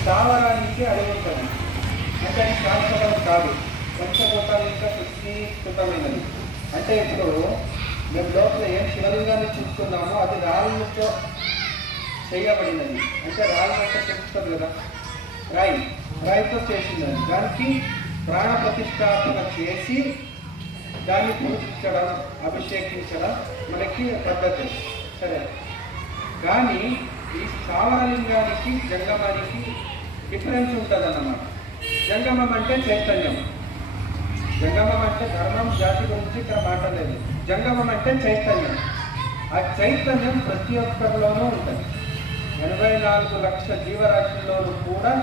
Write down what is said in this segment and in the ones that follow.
స్థావరానికి అడుగు ఉంటుంది. అంటే అది శాశ్వతం కాదు, పంచభూతాలుగా సృష్టికృతమైనది. అంటే ఇప్పుడు మేము లోపల ఏం శివలింగాన్ని చూస్తున్నామో అది రాళ్ళతో చేయబడినది. అంటే రాళ్ళతో చెప్తుంది కదా, రాయితో చేసినది. దానికి ప్రాణ ప్రతిష్టాపన చేసి దాన్ని పూజించడం, అభిషేకించడం మనకి పద్ధతి. సరే, కానీ ఈ స్థావరలింగానికి జంగమానికి డిఫరెన్స్ ఉంటుంది అన్నమాట. జంగమం అంటే చైతన్యం. జంగమం అంటే ధర్మం జాతి గురించి ఇక్కడ మాట్లాడలేదు. జంగమం అంటే చైతన్యం. ఆ చైతన్యం ప్రతి ఒక్కరిలోనూ ఉంటుంది. 84 లక్షల జీవరాశుల్లోనూ కూడా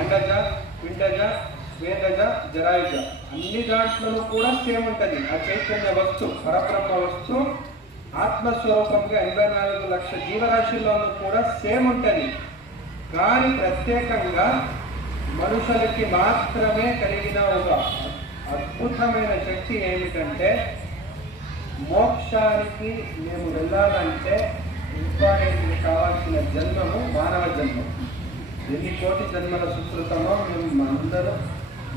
అండజ, పిండజ, స్వేదజ, జరాయుజ అన్ని దాంట్లోనూ కూడా సేమ్ ఉంటుంది. ఆ చైతన్య వస్తు, పరబ్రహ్మ వస్తు ఆత్మస్వరూపంగా 84 లక్షల జీవరాశుల్లోనూ కూడా సేమ్ ఉంటుంది. కానీ ప్రత్యేకంగా మనుషులకి మాత్రమే కలిగిన ఒక అద్భుతమైన శక్తి ఏమిటంటే, మోక్షానికి మేము వెళ్ళాలంటే ఇంపార్టెంట్ కావాల్సిన జన్మము మానవ జన్మం. ఎన్ని కోటి జన్మల సుకృతమో మేము అందరూ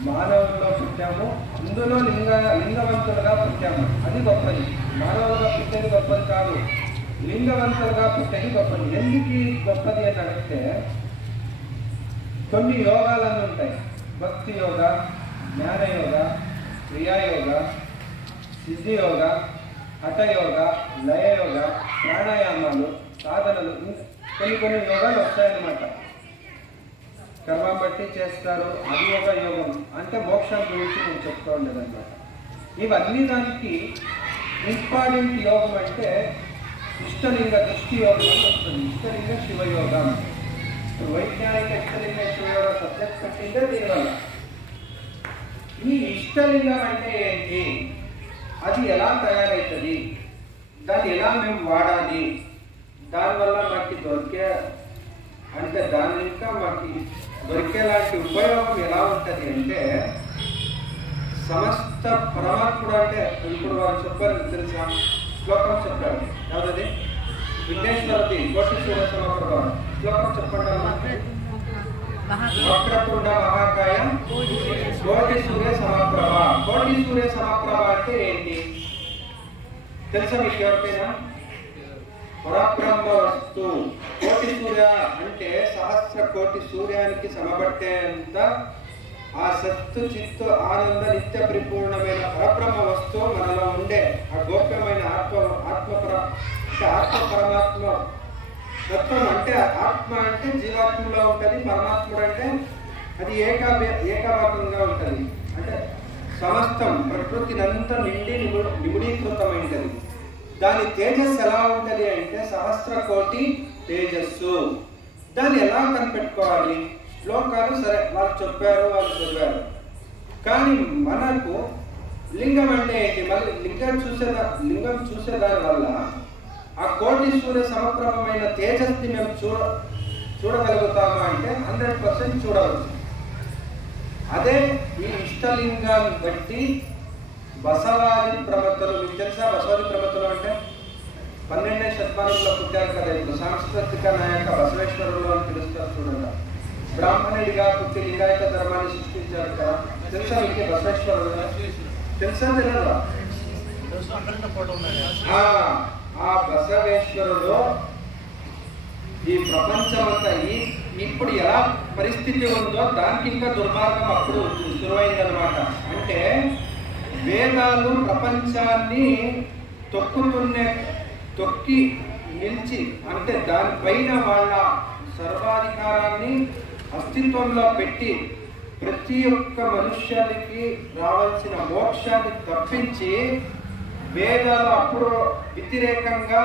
మానవుల్లో పుట్టాము. అందులో లింగవంతులుగా పుట్టాము. అది గొప్పది. మానవులుగా పుట్టేది గొప్పది కాదు, లింగవంతులుగా పుట్టేది గొప్పది. ఎందుకు గొప్పది అని అడిగితే, కొన్ని యోగాలన్నీ ఉంటాయి. భక్తి యోగ, జ్ఞానయోగ, క్రియాయోగ, సిద్ధియోగ, హఠయోగ, లయయోగ, ప్రాణాయామాలు, సాధనలు, కొన్ని యోగాలు వస్తాయన్నమాట. కర్మం బట్టి చేస్తారు. అది ఒక యోగం. అంటే మోక్షం గురించి నేను చెప్తూ ఉండేదన్నమాట. ఇవన్నీ దానికి ఇంపార్టెంట్ యోగం అంటే ఇష్టలింగ దృష్టి యోగం అని వస్తుంది. ఇష్టలింగ శివయోగం. వైజ్ఞానిక ఇష్టలింగ శివయోగ సబ్జెక్ట్ పెట్టిందే దీనివల్ల. ఈ ఇష్టలింగం అంటే ఏంటి, అది ఎలా తయారవుతుంది, దాన్ని ఎలా మేము వాడాలి, దానివల్ల మాకు దొరికే అంటే దాని ఇంకా మాకు దొరికేలాంటి ఉపయోగం ఎలా ఉంటుంది అంటే, సమస్త పరమాత్ముడు అంటే ఇప్పుడు వారు చెప్పారు తెలుసా, శ్లోకం చెప్పారు. ఎవరది? విఘ్నేశ్వరది కోటి సూర్య సమప్రభ. శ్లోకం చెప్పండి. వక్రతుండ మహాకాయ కోటి సూర్య సమప్రభ. కోటి సూర్య సమప్రభ అంటే ఏంటి తెలుసా మీకు ఎవరికైనా? పరబ్రహ్మ వస్తు. కోటి సూర్య అంటే సహస్ర కోటి సూర్యానికి సమబట్టేంత ఆ సత్తు చిత్తు ఆనంద నిత్య పరిపూర్ణమైన పరబ్రహ్మ వస్తువు మనలో ఉండే ఆ గోప్యమైన ఆత్మ పరమాత్మ తత్వం. అంటే ఆత్మ అంటే జీవాత్మలో ఉంటుంది, పరమాత్ముడు అంటే అది ఏకవాకంగా ఉంటుంది. అంటే సమస్తం ప్రకృతినంతా నిండి నిముడీకృతమైంటది. దాని తేజస్సు ఎలా ఉంటుంది అంటే సహస్ర కోటి తేజస్సు. దాన్ని ఎలా కనిపెట్టుకోవాలి? శ్లోకాలు సరే వాళ్ళు చెప్పారు, వాళ్ళు చదివారు. కానీ మనకు లింగం అంటే ఏంటి? మళ్ళీ లింగం చూసేదాని వల్ల ఆ కోటి సూర్య సమప్రభమైన తేజస్ని మేము చూడగలుగుతామా అంటే 100% చూడవచ్చు. అదే ఈ ఇష్టలింగాన్ని బట్టి బసవాది ప్రమత్తలు, మీకు తెలుసా బసవాది ప్రమత్తలు అంటే 12వ శతమానంలో పుట్టారు కదా. ఇప్పుడు సాంస్కృతిక నాయక బసవేశ్వరులు అని పిలుస్తారు చూడండి. బ్రాహ్మణుడిగా పుట్టి లింగాయత ధర్మాన్ని సృష్టించారు కదా. తెలుసా మీకు బసవేశ్వరుడు? తెలుసా తెలియదా? ఆ బసవేశ్వరుడు ఈ ప్రపంచమంతా ఇప్పుడు ఎలా పరిస్థితి ఉందో దానికి ఇంకా దుర్మార్గం అప్పుడు శురువైందనమాట. అంటే వేదాలు ప్రపంచాన్ని తొక్కి నిలిచి, అంటే దానిపైన వాళ్ళ సర్వాధికారాన్ని అస్తిత్వంలో పెట్టి ప్రతి ఒక్క మనుష్యానికి రావాల్సిన మోక్షాన్ని తప్పించి వేదాలు అప్పుడు వ్యతిరేకంగా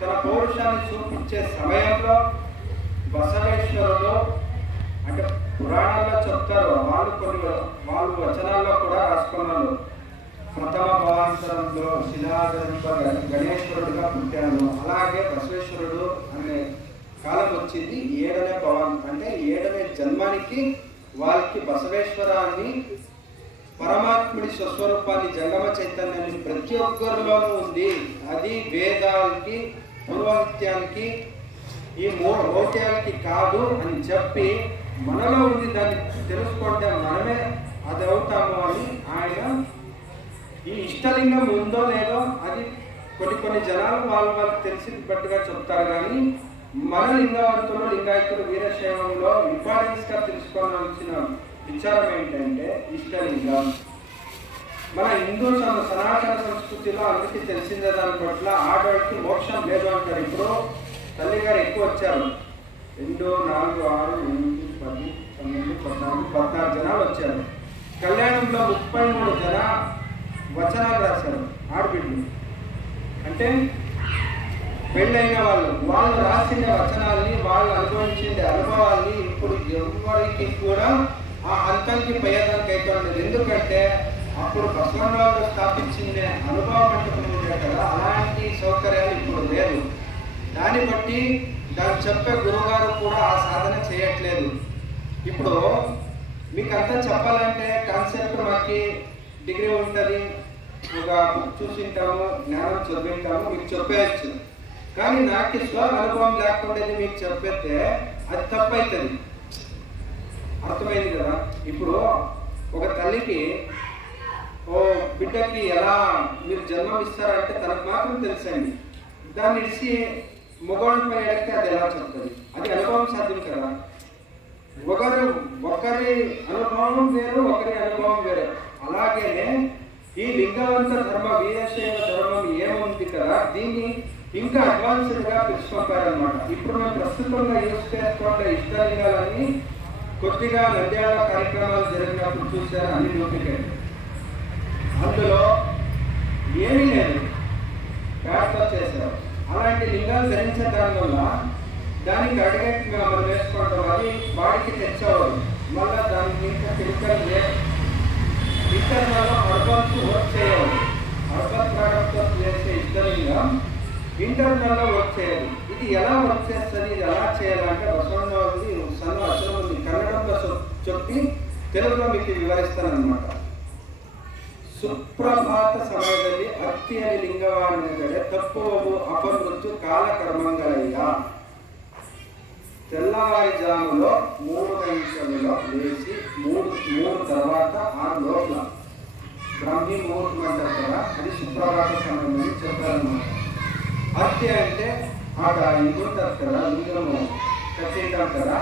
తన పౌరుషాన్ని చూపించే సమయంలో బసవేశ్వరుడు అంటే పురాణాల్లో చెప్తారు, వాళ్ళు వచనాల్లో కూడా రాసుకున్నారు. ప్రథమ భావాంతరంలో శిలాగర్భ గణేశ్వరుడుగా పుట్టాను. అలాగే బసవేశ్వరుడు అనే కాలం వచ్చింది 7వ భావాంతం అంటే 7వ జన్మానికి వాళ్ళకి బసవేశ్వరాన్ని పరమాత్ముడి స్వస్వరూపాన్ని జంగమ చైతన్యాన్ని ప్రతి ఒక్కరిలోనూ ఉంది. అది వేదాలకి పౌరోహిత్యానికి ఈ మోకేలకి కాదు అని చెప్పి మనలో ఉంది దాన్ని తెలుసుకుంటే మనమే అది అవుతాము అని ఆయన ఈ ఇష్టలింగం ఉందో లేదో అది కొన్ని జనాలు వాళ్ళకి తెలిసినట్టుగా చెప్తారు. కానీ మన లింగవంతులు లింగాయతులు వీరశైవంలో ఇంపార్టెన్స్ గా తెలుసుకోవాల్సిన విచారం ఏంటంటే ఇష్టలింగం. మన హిందూ సనాతన సంస్కృతిలో అందరికీ తెలిసిందే దాని పట్ల ఆడవాళ్ళకి మోక్షం లేదు అంటారు. ఇప్పుడు తల్లి గారు ఎక్కువ వచ్చారు, 2, 4, 6, 8, 10, 11, 14 జనాలు వచ్చారు. కళ్యాణంలో 33 వచనాలు రాశారు ఆడబిడ్డలు. అంటే పెళ్ళైన వాళ్ళు రాసిన వచనాల్ని, వాళ్ళు అనుభవించిన అనుభవాల్ని ఇప్పుడు ఎవరికి కూడా ఆ అంతానికి పోయేదానికి అయితే ఉండదు. ఎందుకంటే అప్పుడు బసవన్నవాళ్ళు స్థాపించిన అనుభవం అంటే కదా, అలాంటి సౌకర్యాలు ఇప్పుడు లేవు. దాన్ని బట్టి దాన్ని చెప్పే గురువుగారు కూడా ఆ సాధన చేయట్లేదు. ఇప్పుడు మీకు అంతా చెప్పాలంటే కాన్సెప్ట్ మాకు డిగ్రీ ఉంటుంది, ఒక బుక్ చూసింటాము, జ్ఞానం చదివింటాము, మీకు చెప్పేయచ్చు. కానీ నాకు స్వ అనుభవం లేకుండా మీకు చెప్పేస్తే అది తప్పు అవుతుంది. అర్థమైంది కదా? ఇప్పుడు ఒక తల్లికి ఓ బిడ్డకి ఎలా మీరు జన్మం ఇస్తారంటే తనకు మాత్రం తెలుసండి. దాన్ని ఇడిసి మొగోళ్ళపై ఎడితే అది ఎలా చెప్తుంది? అది అనుభవం సాధ్యం కదా. ఒకరి అనుభవం వేరు, ఒకరి అనుభవం వేరు. అలాగేనే ఈ లింగవంత ధర్మ వీరశైవ ధర్మం ఏముంది కదా, దీన్ని ఇంకా అడ్వాన్స్డ్ గా పిలుచుకుంటారనమాట. ఇప్పుడు మేము ప్రస్తుతంగా యూజ్ చేసుకుంటే ఇష్టలింగాలని కొద్దిగా నంద్యాల కార్యక్రమాలు జరిగినప్పుడు చూశారు, అన్ని డూప్లికేట్. అందులో ఏమీ లేదు, పేరుతో చేశారు. అలాంటి లింగాలు ధరించడం వల్ల దానికి అడిగేట్ మనం వేసుకోవడం, అది బాడీకి తెచ్చేవారు. మళ్ళీ దానికి ఇంకా కెమికల్ ఇంటర్నల్ అర్బన్స్ వర్క్ చేయాలి. అర్బన్ ప్రోడక్ట్తో చేసే ఇష్టలింగం ఇంటర్నల్లో వర్క్ చేయాలి. ఇది ఎలా వర్క్ చేస్తుంది, ఇది ఎలా చేయాలంటే బసవన్నవాళ్ళది సన్న అసలు కన్నడంలో చెప్పి తెలుగులో మీకు వివరిస్తానమాట. ಸುಪ್ರಭಾತ ಸಮಯದಲ್ಲಿ ಅತ್ತಿಯಲ್ಲಿ ಲಿಂಗವಾಣಿನ ಕಡೆ ತಪ್ಪುವವು ಅಪಮೃತ್ಯು ಕಾಲಕರ್ಮಗಳಯ್ಯ. తెల్లవారుజాములో 3 గంటలలో లేచి 3 తర్వాత 6 లోపల బ్రాహ్మీ ముహూర్తం అంటారు కదా, అది సుప్రభాత సమయం అని చెప్పారన్నమాట. అత్య అంటే ఆ ఇంటుంటారు కదా, లింగము కట్టింటాం కదా,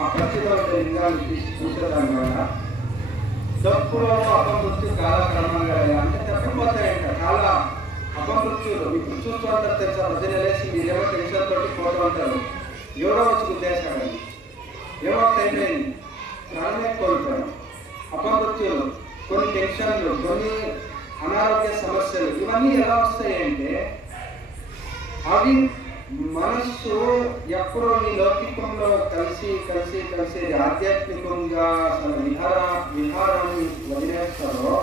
ఆ ప్రతిలో ఉండే లింగాన్ని తీసి చూసేదాని వల్ల తప్పులో అపమృత్యు కాలక్రమంగా అంటే తప్పిపోతాయంట. చాలా అపమృత్యులు ఇప్పుడు చూస్తూ ఉంటారు తెలుసా, ప్రజలు లేచి మీరేమో టెన్షన్ తోటి పోతూ ఉంటారు. ఎవరో వచ్చి గుద్దేశాడని, ఏమో అయిపోయింది, ప్రాణమే కోల్పోయాం. అపమృత్యులు, కొన్ని టెన్షన్లు, కొన్ని అనారోగ్య సమస్యలు, ఇవన్నీ ఎలా వస్తాయంటే అవి మనస్సు ఎప్పుడో ఈ లౌకికంలో కలిసి ఆధ్యాత్మికంగా అసలు విహారాన్ని వదిలేస్తారో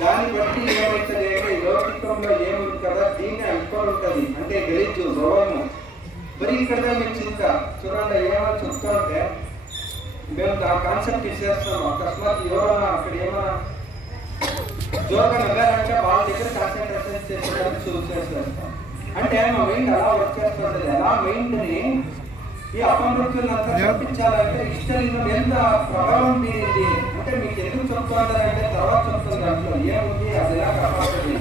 దాన్ని బట్టి ఏమవుతుంది అంటే ఈ లౌకికంలో ఏముంది కదా దీన్ని అనుకోని ఉంటుంది. అంటే గెలిచు రోగము మరి ఇక్కడ మీకు చింత చూడండి, ఏమైనా చెప్తుంటే మేము ఆ కాన్సెప్ట్ ఇచ్చేస్తాము. అకస్మాత్ ఎవరైనా అక్కడ ఏమైనా జోరుగా నవ్వారంటే వాళ్ళ దగ్గర కాన్సన్ట్రేషన్ చేసేదానికి చూసేస్తాం. అంటే మా మైండ్ అలా వర్క్ చేస్తుంటది. అలా మైండ్ని ఈ అపమృత్యులంతా చెప్పించాలంటే ఇష్టలింగం ఎంత ప్రభావం తీరింది అంటే మీకు ఎందుకు చెప్తుంటారంటే తర్వాత చెప్తుంది. దాంట్లో ఏముంది, అది ఎలా కాపాడుతుంది.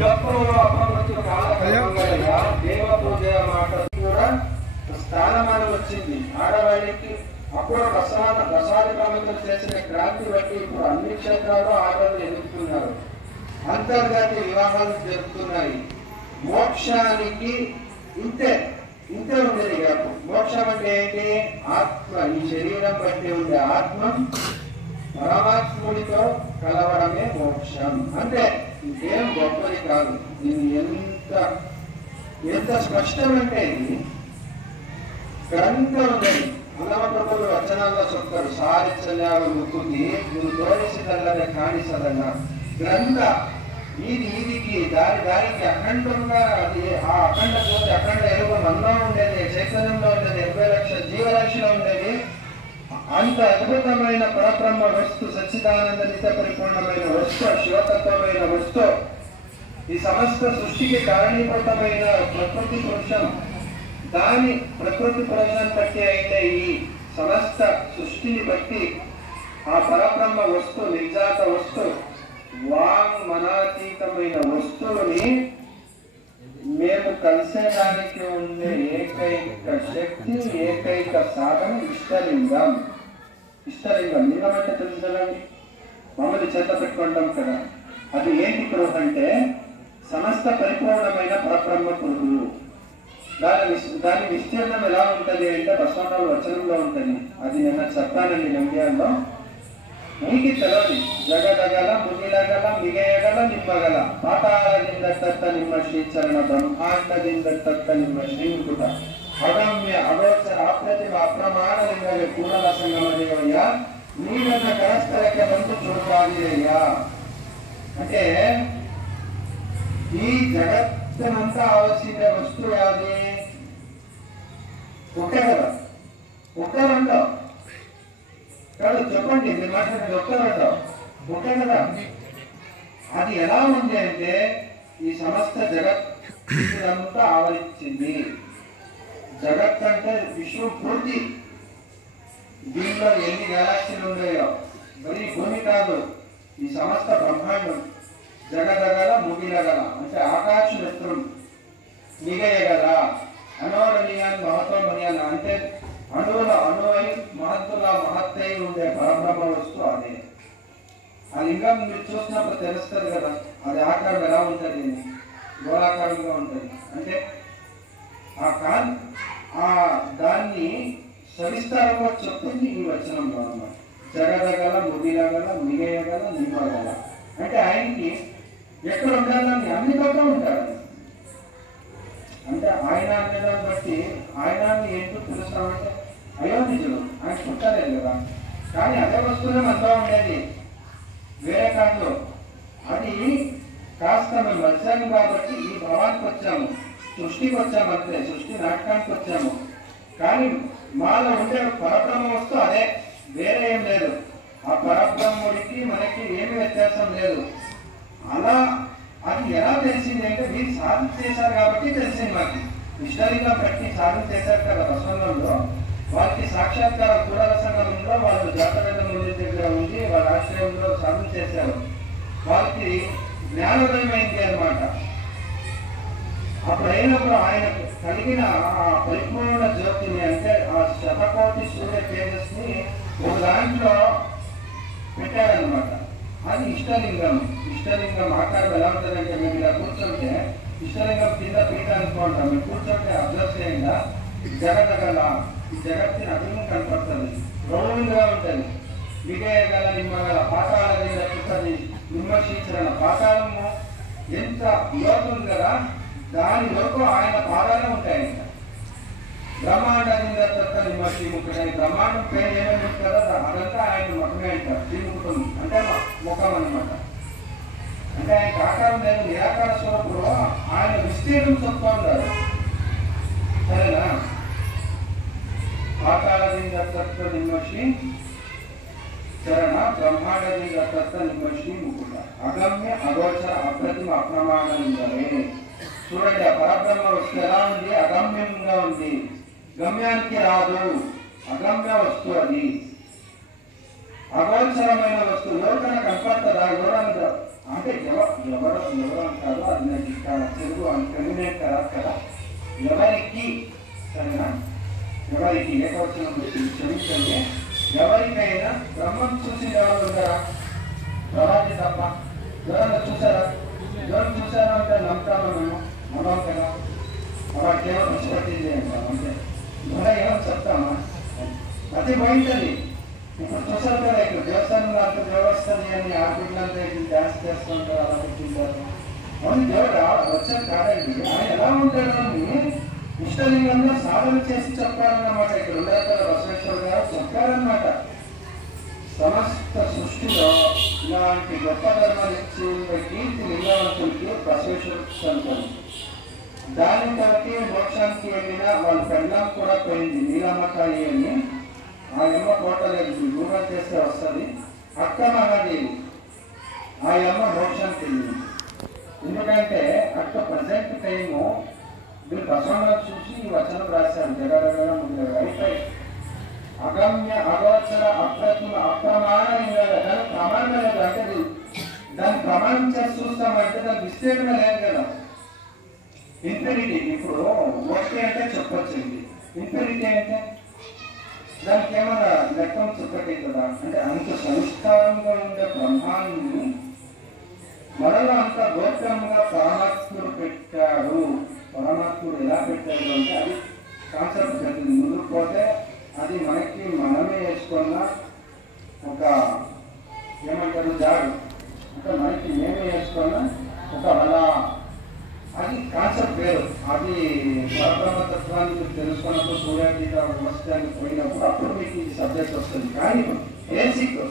డబ్బులో అపమృత్యు కాలక్రమంగా దేవ పూజ మాట కూడా స్థానమానం వచ్చింది ఆడవాళ్ళకి. అప్పుడు ప్రసాదికామంతో చేసిన క్రాంతి బట్టి ఇప్పుడు అన్ని క్షేత్రాల్లో ఆడవాళ్ళు ఎదుగుతున్నారు, అంతర్గత వివాహాలు జరుగుతున్నాయి. మోక్షానికి ఇంతే ఉండేది కాదు. మోక్షం అంటే ఏంటి? ఆత్మ, ఈ శరీరం బట్టి ఉండే ఆత్మ పరమాత్ముడితో కలవడమే మోక్షం. అంటే ఇంకేం గొప్పది కాదు. దీన్ని ఎంత స్పష్టమంటే ఇది గ్రంథం ఉన్నది. అన్నమప్రభులు వచనాల్లో చెప్తారు, సారిచల్యాలు ముక్కుది నువ్వు తోడిసిదల్లనే కాణిసదన్న గ్రంథ ఈదికి దానికి అఖండంగా అది ఆ అఖండ జ్యోతి అఖండ ఎరుగు మనలో ఉండేది, చైతన్యంలో ఉండేది, 80 లక్షల జీవరాశిలో ఉండేది. అంత అద్భుతమైన పరబ్రహ్మ వస్తు, సచ్చిదానంద నిత్య పరిపూర్ణమైన వస్తు, శివతత్వమైన వస్తు, ఈ సమస్త సృష్టికి కారణీభూతమైన ప్రకృతి పురుషం దాని ప్రకృతి ప్రయోజనం బట్టి అయితే ఈ సమస్త సృష్టిని బట్టి ఆ పరబ్రహ్మ వస్తువు నిర్జాత వస్తువు వాంగ్మనాతీతమైన వస్తువుని మేము కలిసేదానికి ఉండే ఏకైక శక్తి ఏకైక సాధన ఇష్టలింగం. ఇష్టలింగం లింగం అంటే తెలుసు కదండి, మమ్మల్ని చేత పెట్టుకుంటాం కదా. అది ఏంటి పురుగు అంటే సమస్త పరిపూర్ణమైన పరబ్రహ్మ పురుగు. దాని విస్తీర్ణం ఎలా ఉంటుంది అంటే బసవరావు వచనంలో ఉంటుంది. అది నిన్న చెప్పానండి నంద్యాలలో. మీకు తెలియదు జగదగల ముగిలగల మిగయగల నిమ్మగల పాతాళದಿಂದತ್ತ ನಿಮ್ಮ ಶ್ರೀಚರಣ ಬ್ರಹ್ಮಾಂಡದಿಂದತ್ತ ನಿಮ್ಮ ಶ್ರೀಮುಕುಟ ಅಗಮ್ಯ ಅಗೋಚರ ಅಪ್ರತಿಮ ಅಪ್ರಮಾಣ ನಿಮಗೆ ಕೂಡಲ ಸಂಗಮದೇವಯ್ಯ ನೀವನ್ನ ಕರಸ್ಥಳಕ್ಕೆ ಬಂದು చూడాలియ్యా. అంటే ఈ జగత్తునంతా ఆవశ్యక వస్తువు యాది ఒకే కదా, ఒకే రెండో కాదు చెప్పండి, మీరు మాట్లాడేది ఒకే రెండో ఒకే కదా. అది ఎలా ఉంది అంటే ఈ సమస్త జగత్తునంతా ఆవరించింది. జగత్ అంటే విశ్వం పూర్తి. దీనిలో ఎన్ని గెలాక్సీలు ఉన్నాయో, మరి భూమి కాదు, ఈ సమస్త బ్రహ్మాండం జగదగల ముగిలగల అంటే ఆకాశ నేత్రం మిగయగల అనోరణీయాన్ని మహత్వమనీయాన్ని అంటే అణువుల అణువై మహత్తుల మహత్తై ఉండే పరబ్రహ్మ వస్తువు అదే. ఆ లింగం మీరు చూసినప్పుడు తెలుస్తుంది కదా, అది ఆకారం ఎలా ఉంటుంది, గోళాకారంగా ఉంటుంది. అంటే దాన్ని సవిస్తారంగా చెప్తుంది ఈ వచనంలో అన్నమాట. జగదగల ముగిలగల మిగయగల నిమ్మగల అంటే ఆయనకి ఎక్కడ ఉండాలని అన్ని చోట్ల ఉంటాడు. అంటే ఆయన అనేదాన్ని బట్టి ఆయనాన్ని ఏంటో తెలుస్తామంటే అయోనిజుడు ఆయన పుట్టలేదు కదా, కానీ అదే వస్తువునే మనతో ఉండేది, వేరే కాదు. అది కాస్త మేము వచ్చాము కాబట్టి ఈ భవానికి వచ్చాము, సృష్టికి వచ్చాము అంతే, సృష్టి నాటకానికి వచ్చాము. కానీ మాలో ఉండే పరబ్రహ్మ వస్తువు అదే, వేరే ఏం లేదు. ఆ పరబ్రహ్ముడికి మనకి ఏమి వ్యత్యాసం లేదు. అలా అది ఎలా తెలిసింది అంటే వీరు సాధన చేశారు కాబట్టి తెలిసింది. మాకు ఇష్టలింగం పెట్టి సాధన చేశారు కదా బసవనంలో, వాళ్ళకి సాక్షాత్కార కూడల సంఘంలో వాళ్ళు జాతవేద ముందు దగ్గర ఉండి వాళ్ళ ఆశ్రయంలో సాధన చేశారు. వాళ్ళకి జ్ఞానోదయం అయింది అనమాట. అప్పుడైనప్పుడు ఆయన కలిగిన ఆ పరిపూర్ణ జ్యోతిని అంటే ఆ శతకోటి సూర్య తేజస్ని ఒక దాంట్లో పెట్టారనమాట. అది ఇష్టలింగం. ఇష్టలింగం ఆకారం ఎలా ఉంటుందంటే మేము ఇలా కూర్చుంటే ఇష్టలింగం కింద పీఠ అనుకుంటాం. మేము కూర్చుంటే అబ్జర్వ్ చేయంగా జగదగల ఈ జగత్తుని అభివృద్ధి కనపడుతుంది, గౌరవంగా ఉంటుంది. మిగయగల నిమ్మగల పాతాళది నిమ్మశీచరణ పాతాళము ఎంత లోతుంది కదా, దాని వరకు ఆయన పాదాలే ఉంటాయి. బ్రహ్మాండంగా నిమ్మ శ్రీముఖుడు బ్రహ్మాండం పేరు ఏమేమి కదా అదంతా ఆయన ముఖమే అంటారు. శ్రీముఖుడు అంటే ముఖం అన్నమాట. అంటే ఆయన ఆకారం లేదు, నిరాకార స్వరూపుడు. ఆయన విస్తీర్ణం చెప్తూ ఉంటారు. సరేనా? పాతాళದಿಂದ నిమ్మ శ్రీ చరణ బ్రహ్మాండంగా నిమ్మ శ్రీ ముఖుడ అగమ్య అగోచర అప్రతిమ అప్రమాణంగానే. చూడండి, ఆ పరబ్రహ్మ వస్తువు ఎలా ఉంది? అగమ్యంగా ఉంది, గమ్యానికి రాదు, అగమ్య వస్తువు అది. అగోచరమైన వస్తువు ఎవరికైనా కనపడుతుందా? ఎవరన్నా అంటే ఎవరు అంటారు, అది నాకు ఇక్కడ తెలుగు కన్వీనియంట్ కదా కదా. ఎవరికి, సరేనా, ఎవరికి ఏకవచనం క్షమించండి, ఎవరికైనా బ్రహ్మం చూసి ఎవరు ఉంటారా? ప్రవాది తప్ప ఎవరన్నా చూసారా? ఎవరు చూసారా అంటే నమ్ముతామా మేము? మనం కదా, అలా కేవలం నిష్పత్తి అంటాం అంతే. మనం ఏమని చెప్తామా? అది పోయింది. ఇప్పుడు చూసారు కదా, ఇక్కడ దేవస్థానంలో అంత దేవస్థానం అని ఆడపిల్లంతా ఇట్లా డ్యాన్స్ చేస్తుంటారు, అలా పెట్టింటారు. అవును, దేవుడు వచ్చారు కాదండి. ఆయన ఎలా ఉంటాడు అని ఇష్టలింగంలో సాధన చేసి చెప్పాలన్నమాట. ఇక్కడ ఉండేది బసవేశ్వర గారు చెప్పారన్నమాట. సమస్త సృష్టిలో ఇలాంటి గొప్ప ధర్మాలు ఇచ్చి కీర్తి లింగవంతులకి బసవేశ్వరుడు అంటారు. దాని బట్టి మోక్షానికి వెళ్ళిన వాళ్ళ పెళ్ళం కూడా పోయింది, నీలమ్మకాయి అని. ఆ అమ్మ కోటలేదు, గూగల్ చేస్తే వస్తుంది. అక్క మహాదేవి ఆ అమ్మ మోక్షానికి వెళ్ళింది. ఎందుకంటే అక్క ప్రజెంట్ టైము మీరు బసవన్న చూసి ఈ వచనం రాశారు జగడగడ ముందు అయితే అగమ్య అగోచర అప్రతిమ అప్రమాణంగా దాని ప్రమాణం లేదు అంటే దాన్ని ప్రమాణించాలి చూస్తామంటే దాని విస్తీర్ణమే లేదు కదా. ఇన్ఫినిటీ ఇప్పుడు ఓకే అంటే చెప్పొచ్చు, ఇన్ఫినిటీ అంటే దానికి ఏమన్నా లెక్కం చెప్పటే కదా. అంటే అంత సంస్కారంగా ఉండే బ్రహ్మాన్ని మరలా అంత గోప్యంగా పరమాత్ముడు పెట్టాడు. పరమాత్ముడు ఎలా పెట్టాడు అంటే అది కాన్సెప్ట్ జరిగింది. ముందుకు పోతే అది మనకి మనమే వేసుకున్న ఒక ఏమంటారు జాడు, అంటే మనకి మేమే వేసుకున్న ఒక వల, అది కాన్సెప్ట్ వేరు. అది పరబ్రహ్మతత్వాన్ని మీరు తెలుసుకున్నప్పుడు సూర్యాతీత వ్యవస్థానికి పోయినప్పుడు అప్పుడు మీకు ఈ సబ్జెక్ట్ వస్తుంది. కానీ బేసిక్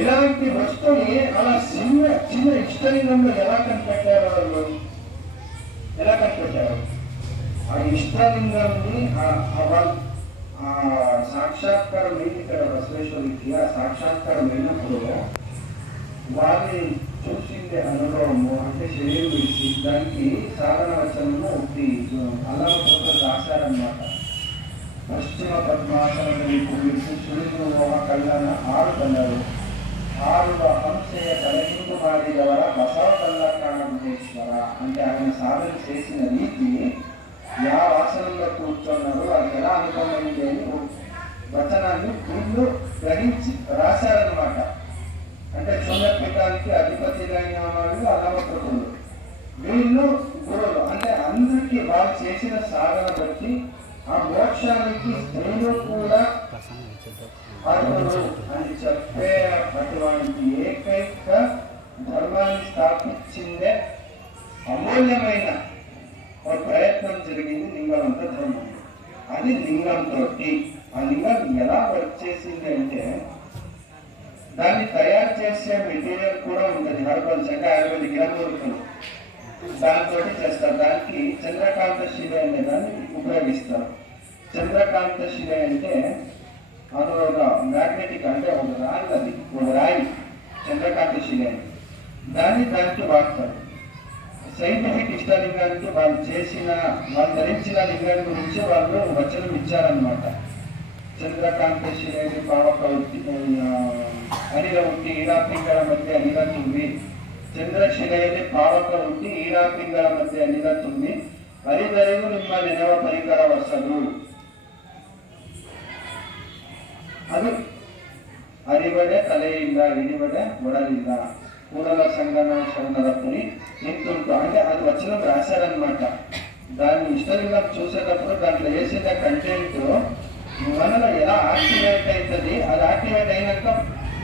ఇలాంటి వస్తువుని అలా చిన్న ఇష్టలింగంలో ఎలా కనిపెట్టారు వాళ్ళు, ఎలా కనిపెట్టారు? ఆ ఇష్టలింగాన్ని సాక్షాత్కారం అయింది ఇక్కడ బసవేశ్వరికి. ఆ సాక్షాత్కారం అయినప్పుడు వారిని చూసిందే అనుభవము అంటే శరీరం విడిచి దానికి సాధన వచనము ఒకటి అల్లాహ్ రాశారన్నమాట. పశ్చిమ పద్మాసనం సూర్యుడు కళ్ళన 6 కళ్ళారు 6 అంశయ తలగింపు మాడిదవర బసవ కళ్ళ కాణేశ్వర అంటే ఆయన సాధన చేసిన రీతి యా వాసనలో కూర్చున్నారు అది ఎలా అనుభవమైంది అని వచనాన్ని వీళ్ళు గ్రహించి రాశారనమాట. అంటే శూన్యపీఠానికి అధిపతిలైన వాళ్ళు అల్లమప్రభులు, వీళ్ళు గురువులు. అంటే అందరికీ వాళ్ళు చేసిన సాధన బట్టి ఆ మోక్షానికి స్త్రీలు కూడా అర్హులు అని చెప్పే అటువంటి ఏకైక ధర్మాన్ని స్థాపించిందే అమూల్యమైన ఒక ప్రయత్నం జరిగింది లింగవంత ధర్మం. అది లింగంతో ఆ లింగం ఎలా వర్క్ చేసింది అంటే దాన్ని తయారు చేసే మెటీరియల్ కూడా ఉంటుంది. హర్బల్స్ అంటే ఆయుర్వేదిక్ గిరమూలికలు దాంతో చేస్తారు. దానికి చంద్రకాంత శిల అనే దాన్ని ఉపయోగిస్తారు. చంద్రకాంత శిల అంటే అది ఒక మ్యాగ్నెటిక్ అంటే ఒక రాయి, అది ఒక రాయి చంద్రకాంత శిల దాన్ని దానికి వాడతారు. సైంటిఫిక్ ఇష్టలింగానికి వాళ్ళు ధరించిన లింగాన్ని గురించి వాళ్ళు వచనం ఇచ్చారనమాట. చంద్రకాంత శిలేని పావక అనిల ఉట్టి ఈడా పింగళ మధ్య అనిల తుంది, చంద్రశిలేని పావక ఉట్టి ఈడా పింగళ మధ్య అనిల తుంది, ಹರಿದರಿಗೂ ನಿಮ್ಮ ನೆನವ ಪರಿಕರ ವಸದು. ಅದು ಅರಿವಡೆ ತಲೆಯಿಲ್ಲ, ಇಡಿವಡೆ ಒಡಲಿಲ್ಲ, ಕೂಡಲ సంగమేశ్వర పుని ఇంతుంటూ అంటే అది వచ్చిన రాశారనమాట. దాన్ని ఇష్టలింగం చూసేటప్పుడు దాంట్లో వేసిన కంటెంట్ మనలో ఎలా యాక్టివేట్ అవుతుంది, అది యాక్టివేట్ అయినాక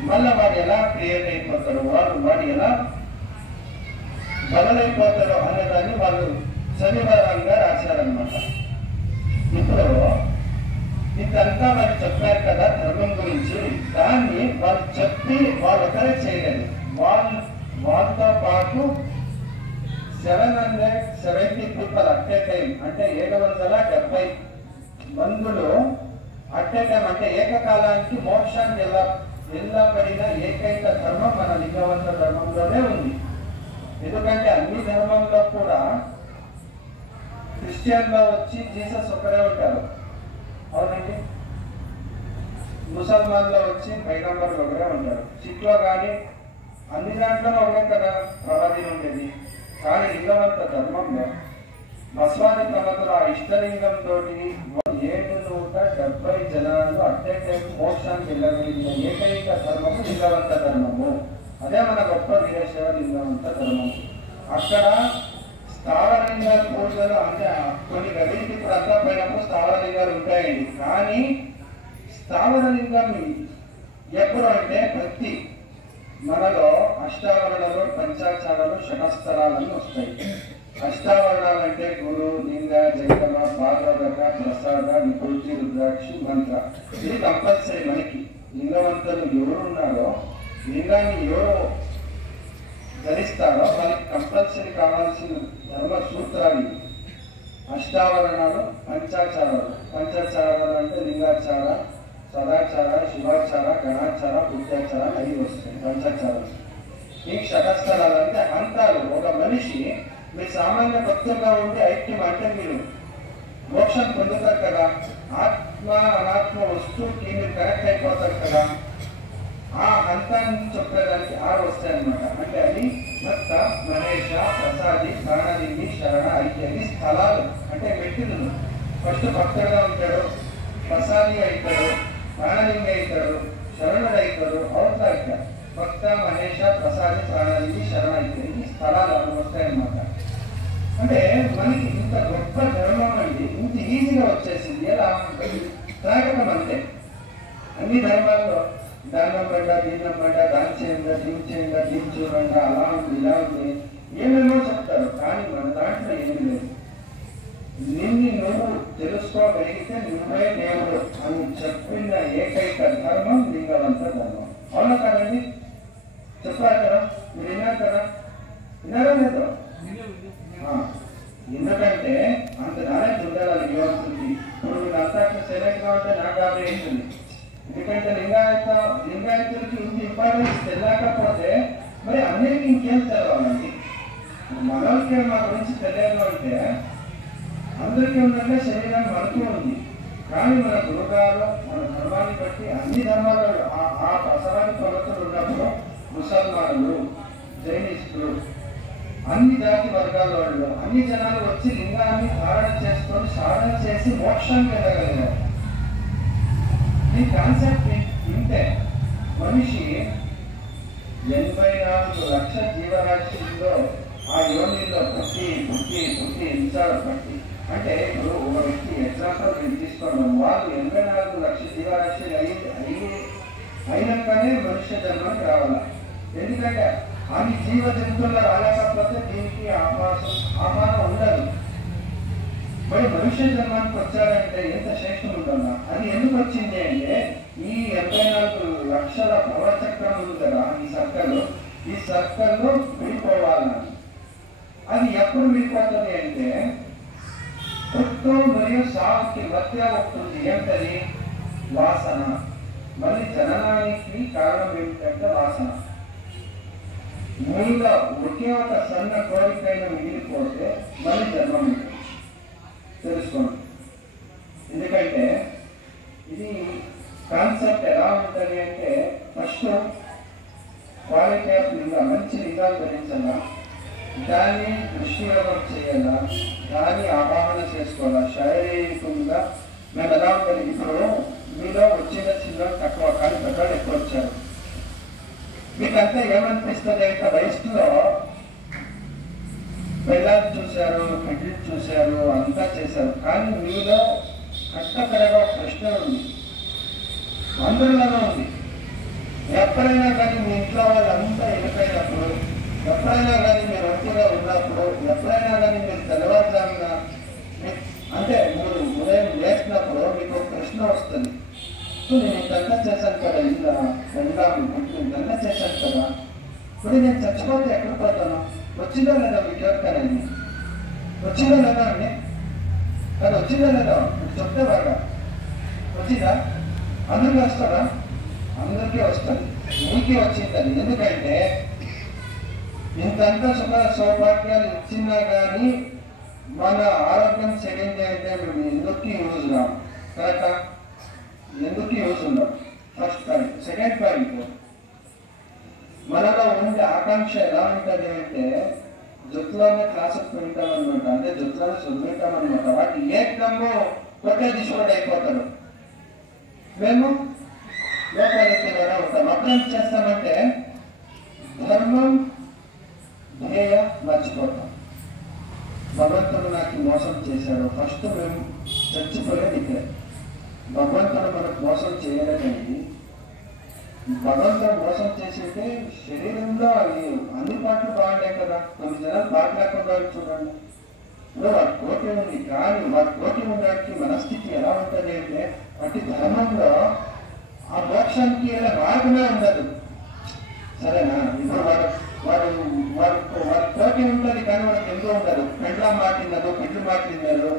మళ్ళీ వాడు ఎలా క్రియేట్ అయిపోతాడు, వాడు ఎలా బదలైపోతాడు అనేదాన్ని వాళ్ళు సవివరంగా రాశారనమాట. ఇప్పుడు ఇదంతా వాళ్ళు చెప్పారు కదా ధర్మం గురించి, దాన్ని వాళ్ళు చెప్పి వాళ్ళు ఒకరే చేయలేదు. వాళ్ళతో పాటు 770 పీపుల్ అట్ ఏ టైం, అంటే 770 మందులు అట్ ఏ టైం, అంటే ఏకకాలానికి మోక్షాన్ని వెళ్ళబడిన ఏకైక ధర్మం మన లింగవంత ధర్మంలోనే ఉంది. ఎందుకంటే అన్ని ధర్మంలో కూడా క్రిస్టియన్లో వచ్చి జీసస్ ఒకరే ఉంటారు, అవునండి. ముసల్మాన్లో వచ్చి పైగంబర్లు ఒకరే ఉంటారు. సిక్లో కానీ అన్ని దాంట్లో ఒకరే కదా ప్రవాది ఉండేది. కానీ లింగవంత ధర్మంలో బస్వాది ప్రమతులు ఆ ఇష్టలింగంతో 770 జనాలు అట్టే టైం మోక్షానికి వెళ్ళగలిగిన ఏకైక ధర్మము లింగవంత ధర్మము. అదే మన గొప్ప వీరశైవ లింగవంత ధర్మము. అక్కడ స్థావరలింగాలు పూజలు అంటే కొన్ని గదికి ఇప్పుడు అంతా పోయినప్పుడు స్థావరలింగాలు ఉంటాయండి. కానీ స్థావరలింగం ఎప్పుడు అంటే ప్రతి మనలో అష్టావరణలో పంచాక్షరాలు షటస్థలాలను వస్తాయి. అష్టావరణాలు అంటే గురు, లింగ, జంగమ, భాగవత, ప్రసాద, వికృతి, రుద్రాక్షి, మంత్ర. ఇది కంపల్సరీ. మనకి లింగవంతులు ఎవరు ఉన్నారో, లింగాన్ని ఎవరు ధరిస్తారో వాళ్ళకి కంపల్సరీ కావాల్సిన ధర్మ సూత్రాలు అష్టావరణాలు, పంచాచారాలు. పంచాచారాలు అంటే లింగాచార, సదాచార, శివాచార, గణాచార, బుద్ధాచార 5 వస్తాయి పంచాచారాలు. ఈ షటస్థలాలు అంటే అంతాలు. ఒక మనిషి మీరు సామాన్య భక్తులుగా ఉండి ఐక్యం అంటే మీరు మోక్షం పొందుతారు కదా, ఆత్మ అనాత్మ వస్తువుకి మీరు కనెక్ట్ అయిపోతారు కదా. ఆ హంతాన్ని చెప్పడానికి 6 వస్తాయి అన్నమాట. అంటే అది భక్త, మహేష, ప్రసాది, ప్రాణలింగి, శరణ, ఐక్య స్థలాలు అంటే మెట్టిలు. ఫస్ట్ భక్తుడుగా ఉంటాడు, ప్రసాది అవుతాడు, ప్రాణలింగి అవుతాడు, శరణుడు అవుతాడు, అవతారిక. భక్త, మహేష, ప్రసాది, ప్రాణలింగి, శరణ, ఐక్య ఈ స్థలాలు అవి వస్తాయన్నమాట. అంటే మనకి ఇంత గొప్ప ధర్మం అండి ఇంత ఈజీగా వచ్చేసింది. ఎలా త్రాగటం అంతే. అన్ని ధర్మాల్లో దానం పడ్డ, దీనం పడ్డ, దాని చేయంగా, దీని చేయంగా, దీని చూడండి, అలా ఉంది, ఇలా ఉంది, ఏమేమో చెప్తారు. కానీ మన దాంట్లో ఏమి లేదు. నిన్ను నువ్వు తెలుసుకోగలిగితే నువ్వే దేవుడు అని చెప్పిన ఏకైక ధర్మం లింగవంత ధర్మం. అవునా కదండి? చెప్పారు కదా, మీరు విన్నారు కదా, విన్నారా లేదు? ఎందుకంటే అంత నాలెడ్జ్ ఉండాలి లింగవంతుడికి. ఇప్పుడు మీరు అంతా సైలెంట్ గా ఉంటే నాకు ఆపేస్తుంది. ఎందుకంటే లింగాయతులకి ఇంత ఇంపార్టెన్స్ తెలియకపోతే మరి అందరికీ ఇంకేం తెలవాలండి? మనకి మా గురించి తెలియదు అంటే అందరికీ ఉందంటే శరీరం మనకు ఉంది. కానీ మన గురుగారు మన ధర్మాన్ని బట్టి అన్ని ధర్మాలు ఆ ప్రసారాన్ని ప్రవర్తనలు ఉన్నప్పుడు ముసల్మానులు, జైనిస్టులు, అన్ని జాతి వర్గాల వాళ్ళు, అన్ని జనాలు వచ్చి లింగాన్ని ధారణ చేసుకొని సాధన చేసి మోక్షానికి వెళ్ళగలిగారు. ఈ కాన్సెప్ట్ వింటే మనిషి 84 లక్షల జీవరాశుల్లో ఆ యోనిలో పుట్టి నిమిషాలు పట్టి అంటే ఇప్పుడు ఒక వ్యక్తి ఎగ్జాంపుల్ నేను తీసుకున్నాం. వాళ్ళు 84 లక్షల జీవరాశులు అయినాకనే మనుష్య జన్మకి రావాలా. ఎందుకంటే అన్ని జీవ జంతువుల్లో రాలేకపోతే దీనికి ఆహ్వానం ఉండదు. మరి మనుష్య జన్మానికి వచ్చారంటే ఎంత శ్రేష్టం ఉంటుందా? అది ఎందుకు వచ్చింది అంటే ఈ 84 లక్షల పవచక్రం ఉంది కదా, ఈ సర్కల్లో విడిపోవాలని. అది ఎప్పుడు విడిపోతుంది అంటే పుట్టం మరియు సాగుకి మధ్య ఉంటుంది. ఏంటది? వాసన. మళ్ళీ జననానికి కారణం ఏమిటంటే వాసన. మీలో ఒకే ఒక సన్న కోరికైనా మిగిలిపోతే మళ్ళీ జన్మం తెలుసుకోండి. ఎందుకంటే ఇది కాన్సెప్ట్ ఎలా ఉంటుంది అంటే ఫస్ట్ క్వాలిటీ ఆఫ్ లింగా, మంచి లింగాలు ధరించాలా, దాన్ని దృష్టియోగం చేయాలా, దాన్ని ఆవాహన చేసుకోవాలా. శారీరకంగా మేము ఎలా ఉంటుంది? ఇప్పుడు మీలో వచ్చిన చిన్న తక్కువ కానీ పెద్దలు ఎక్కువ వచ్చారు. మీకంతా ఏమనిపిస్తుంది అంటే వయసులో పిల్లలు చూశారు, పెళ్లి చూశారు, అంతా చేశారు. కానీ మీలో కట్టకడగా ప్రశ్న ఉంది, అందరిలోనే ఉంది. ఎప్పుడైనా కానీ మీ ఇంట్లో వాళ్ళంతా వెళ్ళిపోయినప్పుడు, ఎప్పుడైనా కానీ మీరు ఒంటిగా ఉన్నప్పుడు, ఎప్పుడైనా కానీ మీరు తెల్లవారుజామున అంటే మీరు ఉదయం లేచినప్పుడు మీకు ఒక ప్రశ్న వస్తుంది. నేను ఇంతంతా చేశాను కదా, ఇలా ఇంతంతా చేశాను కదా, ఇప్పుడు నేను చచ్చిపోతే ఎక్కడ పోతాను? వచ్చిందా లేదా మీకు ఎవరికనేది? వచ్చిందా లేదా అండి? కానీ వచ్చిందా లేదా చెప్తే బాగా వచ్చిందా? అందరికీ వస్తుందా? అందరికీ వస్తుంది, మీకే వచ్చిందని. ఎందుకంటే ఇంతంతా సౌభాగ్యాలు ఇచ్చినా కానీ మన ఆరోగ్యం చెడింది అంటే మేము ఎందుకు యూజ్ రాము. కరెక్టా? ఎందుకు యూజ్ ఉండవు. First point. సెకండ్ పాయింట్, మనలో ఉండే ఆకాంక్ష ఎలా ఉంటుంది అంటే జుట్టులోనే క్లాసుకు వింటాం అనమాట, అంటే జుట్టులోనే చదువుతాం అనమాట. వాటి ఏకము కొట్టే దిశలో అయిపోతాడు. మేము లోకాలెత్తిలోనే ఉంటాం. అప్పుడు ఏం చేస్తామంటే ధర్మం ధ్యేయ మర్చిపోతాం. భగవంతుడు నాకు మోసం చేశాడు. ఫస్ట్ మేము చచ్చిపోయేది ఇక్కడే. భగవంతుడు మనకు మోసం చేయలేదండి. భగవంతుడు మోసం చేసేటే శరీరంలో అవి అన్ని పాటలు బాగుంటాయి కదా. కొన్ని జనాలు బాగా లేకుండా చూడండి. ఇప్పుడు వాటి కోటి ఉంది, కానీ వాటి కోటి ఉండడానికి మనస్థితి ఎలా ఉంటుంది అంటే వాటి ధర్మంలో ఆ మోక్షానికి వెళ్ళే మార్గమే ఉండదు. సరేనా? ఇప్పుడు వాడు కోటి ఉంటుంది కానీ వాడికి ఎందుకు ఉండదు. పెండ్లా మాటిన్నారు, పెండ్లు మాటిన్నారు,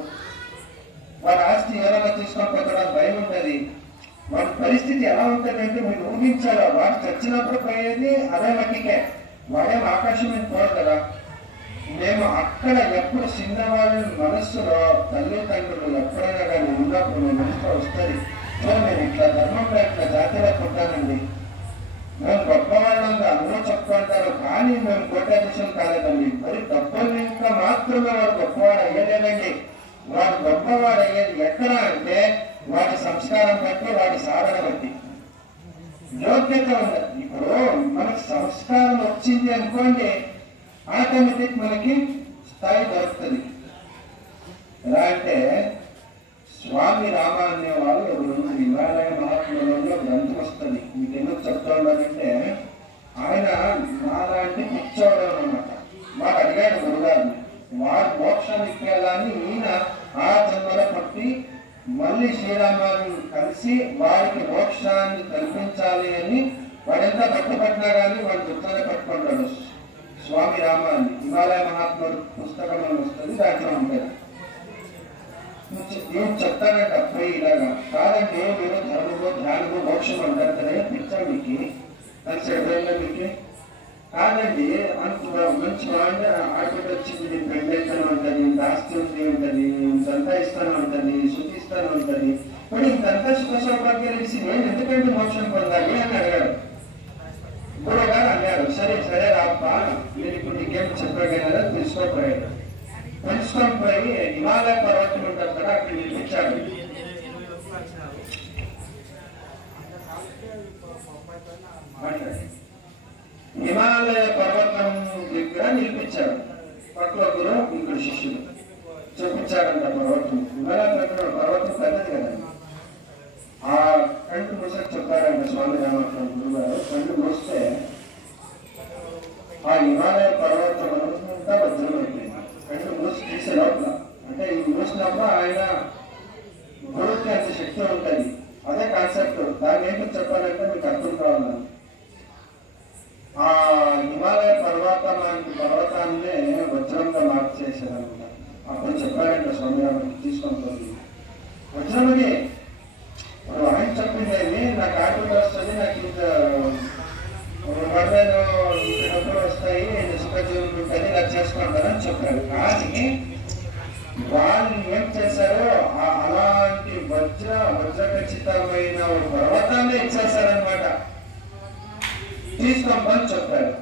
వాడి ఆస్తి ఎవరైనా తీసుకొని పోతాడని భయం ఉంటుంది. వాడి పరిస్థితి ఎలా ఉంటుంది అంటే మీరు ఊహించాలా. వాడు చచ్చినప్పుడు పోయేది అదే మట్టికే. వాడేం ఆకాశం మీద పోరు కదా. మేము అక్కడ ఎప్పుడు చిన్నవాళ్ళ మనస్సులో తల్లిదండ్రులు ఎప్పుడైనా కానీ ఉన్నప్పుడు మేము మనసులో వస్తుంది, మేము ఇట్లా ధర్మంలో ఇట్లా జాతీయలో పుట్టానండి, మేము గొప్పవాళ్ళంగా అందరూ చెప్పుకుంటారు, కానీ మేము కోటాధీశం కాలేదండి. మరి డబ్బులు ఇంకా మాత్రమే వాడు గొప్పవాడు అయ్యేదేనండి. వాడు గొప్పవాడు అయ్యేది ఎక్కడ అంటే వాడి సంస్కారం బట్టి, వాడి సాధన బట్టి, యోగ్యత ఉండదు. ఇప్పుడు మనకి సంస్కారం వచ్చింది అనుకోండి, ఆటోమేటిక్ మనకి స్థాయి దొరుకుతుంది. ఎలా అంటే స్వామి రామ అనేవాళ్ళు ఎవరు హిమాలయ మహాత్ములలో గ్రంథం వస్తుంది. మీకు ఎందుకు చెప్తా ఉన్నానంటే ఆయన నాలాంటి పిచ్చోడు అనమాట. వాడు అడిగాడు గురుగారిని, వాడు మోక్షానికి వెళ్ళాలని ఈయన ఆ జన్మలో పట్టి మళ్ళీ శ్రీరామాన్ని కలిసి వాడికి మోక్షాన్ని కల్పించాలి అని వాడెంత పట్టుపట్టినా కానీ వాడు గుర్తునే పట్టుకుంటాడు. స్వామి రామాన్ని హిమాలయ మహాత్ముడు పుస్తకం వస్తుంది, దాంట్లో ఉంటుంది. నేను చెప్తానంట అప్పుడు ఇలాగా కాదండి, మీరు ధర్మము ధ్యానము మోక్షం అంటారు కదా, పిచ్చాడు మీకు కలిసి ఎప్పుడైనా మీకు కాదండి. అంత మంచి వాడిని ఆడబిడ్డ వచ్చింది, నేను పెళ్ళైతాను ఉంటుంది, ఇంత ఆస్తి ఉంది ఉంటుంది, ఇంతంతా ఇస్తాను ఉంటుంది, శుద్ధిస్తాను ఉంటుంది, మరి ఇంతంతా సుఖ సౌభాగ్యాలు ఇచ్చి నేను ఎందుకంటే మోక్షం పొందాలి అని అడిగాడు. గురువు గారు అన్నాడు, సరే సరే రాప్ప, నేను ఇప్పుడు నీకేం చెప్పాను కదా తెలుసుకోపోయాడు. తెలుసుకొని పోయి హిమాలయ పర్వతం ఉంటుంది కదా, అక్కడ నిలిపించాడు. హిమాలయ పర్వతం దగ్గర నిలిపించాడు. పక్కలో గురు ఇంకొక శిష్యుడు చూపించాడంట పర్వతం. హిమాలయ పర్వతం పెద్దది కదా. ఆ కంటి మూసకి చెప్పారంట స్వామి రామకృష్ణ గురువు గారు. కంటి మూస్తే ఆ హిమాలయ పర్వతం అంతా వజ్రం అయిపోయింది. కంటి మూసి తీసే లోపల అంటే ఈ మూసినప్పుడు ఆయన గురువుకి అంత శక్తి ఉంటుంది. అదే కాన్సెప్ట్. దాన్ని ఏంటో చెప్పాలంటే మీకు అర్థం కావాలి. ఆ హిమాలయ పర్వతాన్నే వజ్రంగా మార్చేసారనమాట. అప్పుడు చెప్పారంట స్వామి రామకృష్ణ తీసుకొని వజ్రమని ఇప్పుడు ఆయన చెప్పింది నాకు ఆటలు వస్తుంది, నాకు ఇంత వరదలు ఇంత డబ్బులు వస్తాయి, సుఖజీవులు ఉంటుంది, ఇలా చేసుకుంటారని చెప్పారు. కానీ వాళ్ళు ఏం చేశారో అలాంటి వజ్రఖచ్చితమైన పర్వతాన్ని ఇచ్చేసారనమాట. తీసుకోమని చెప్పారు.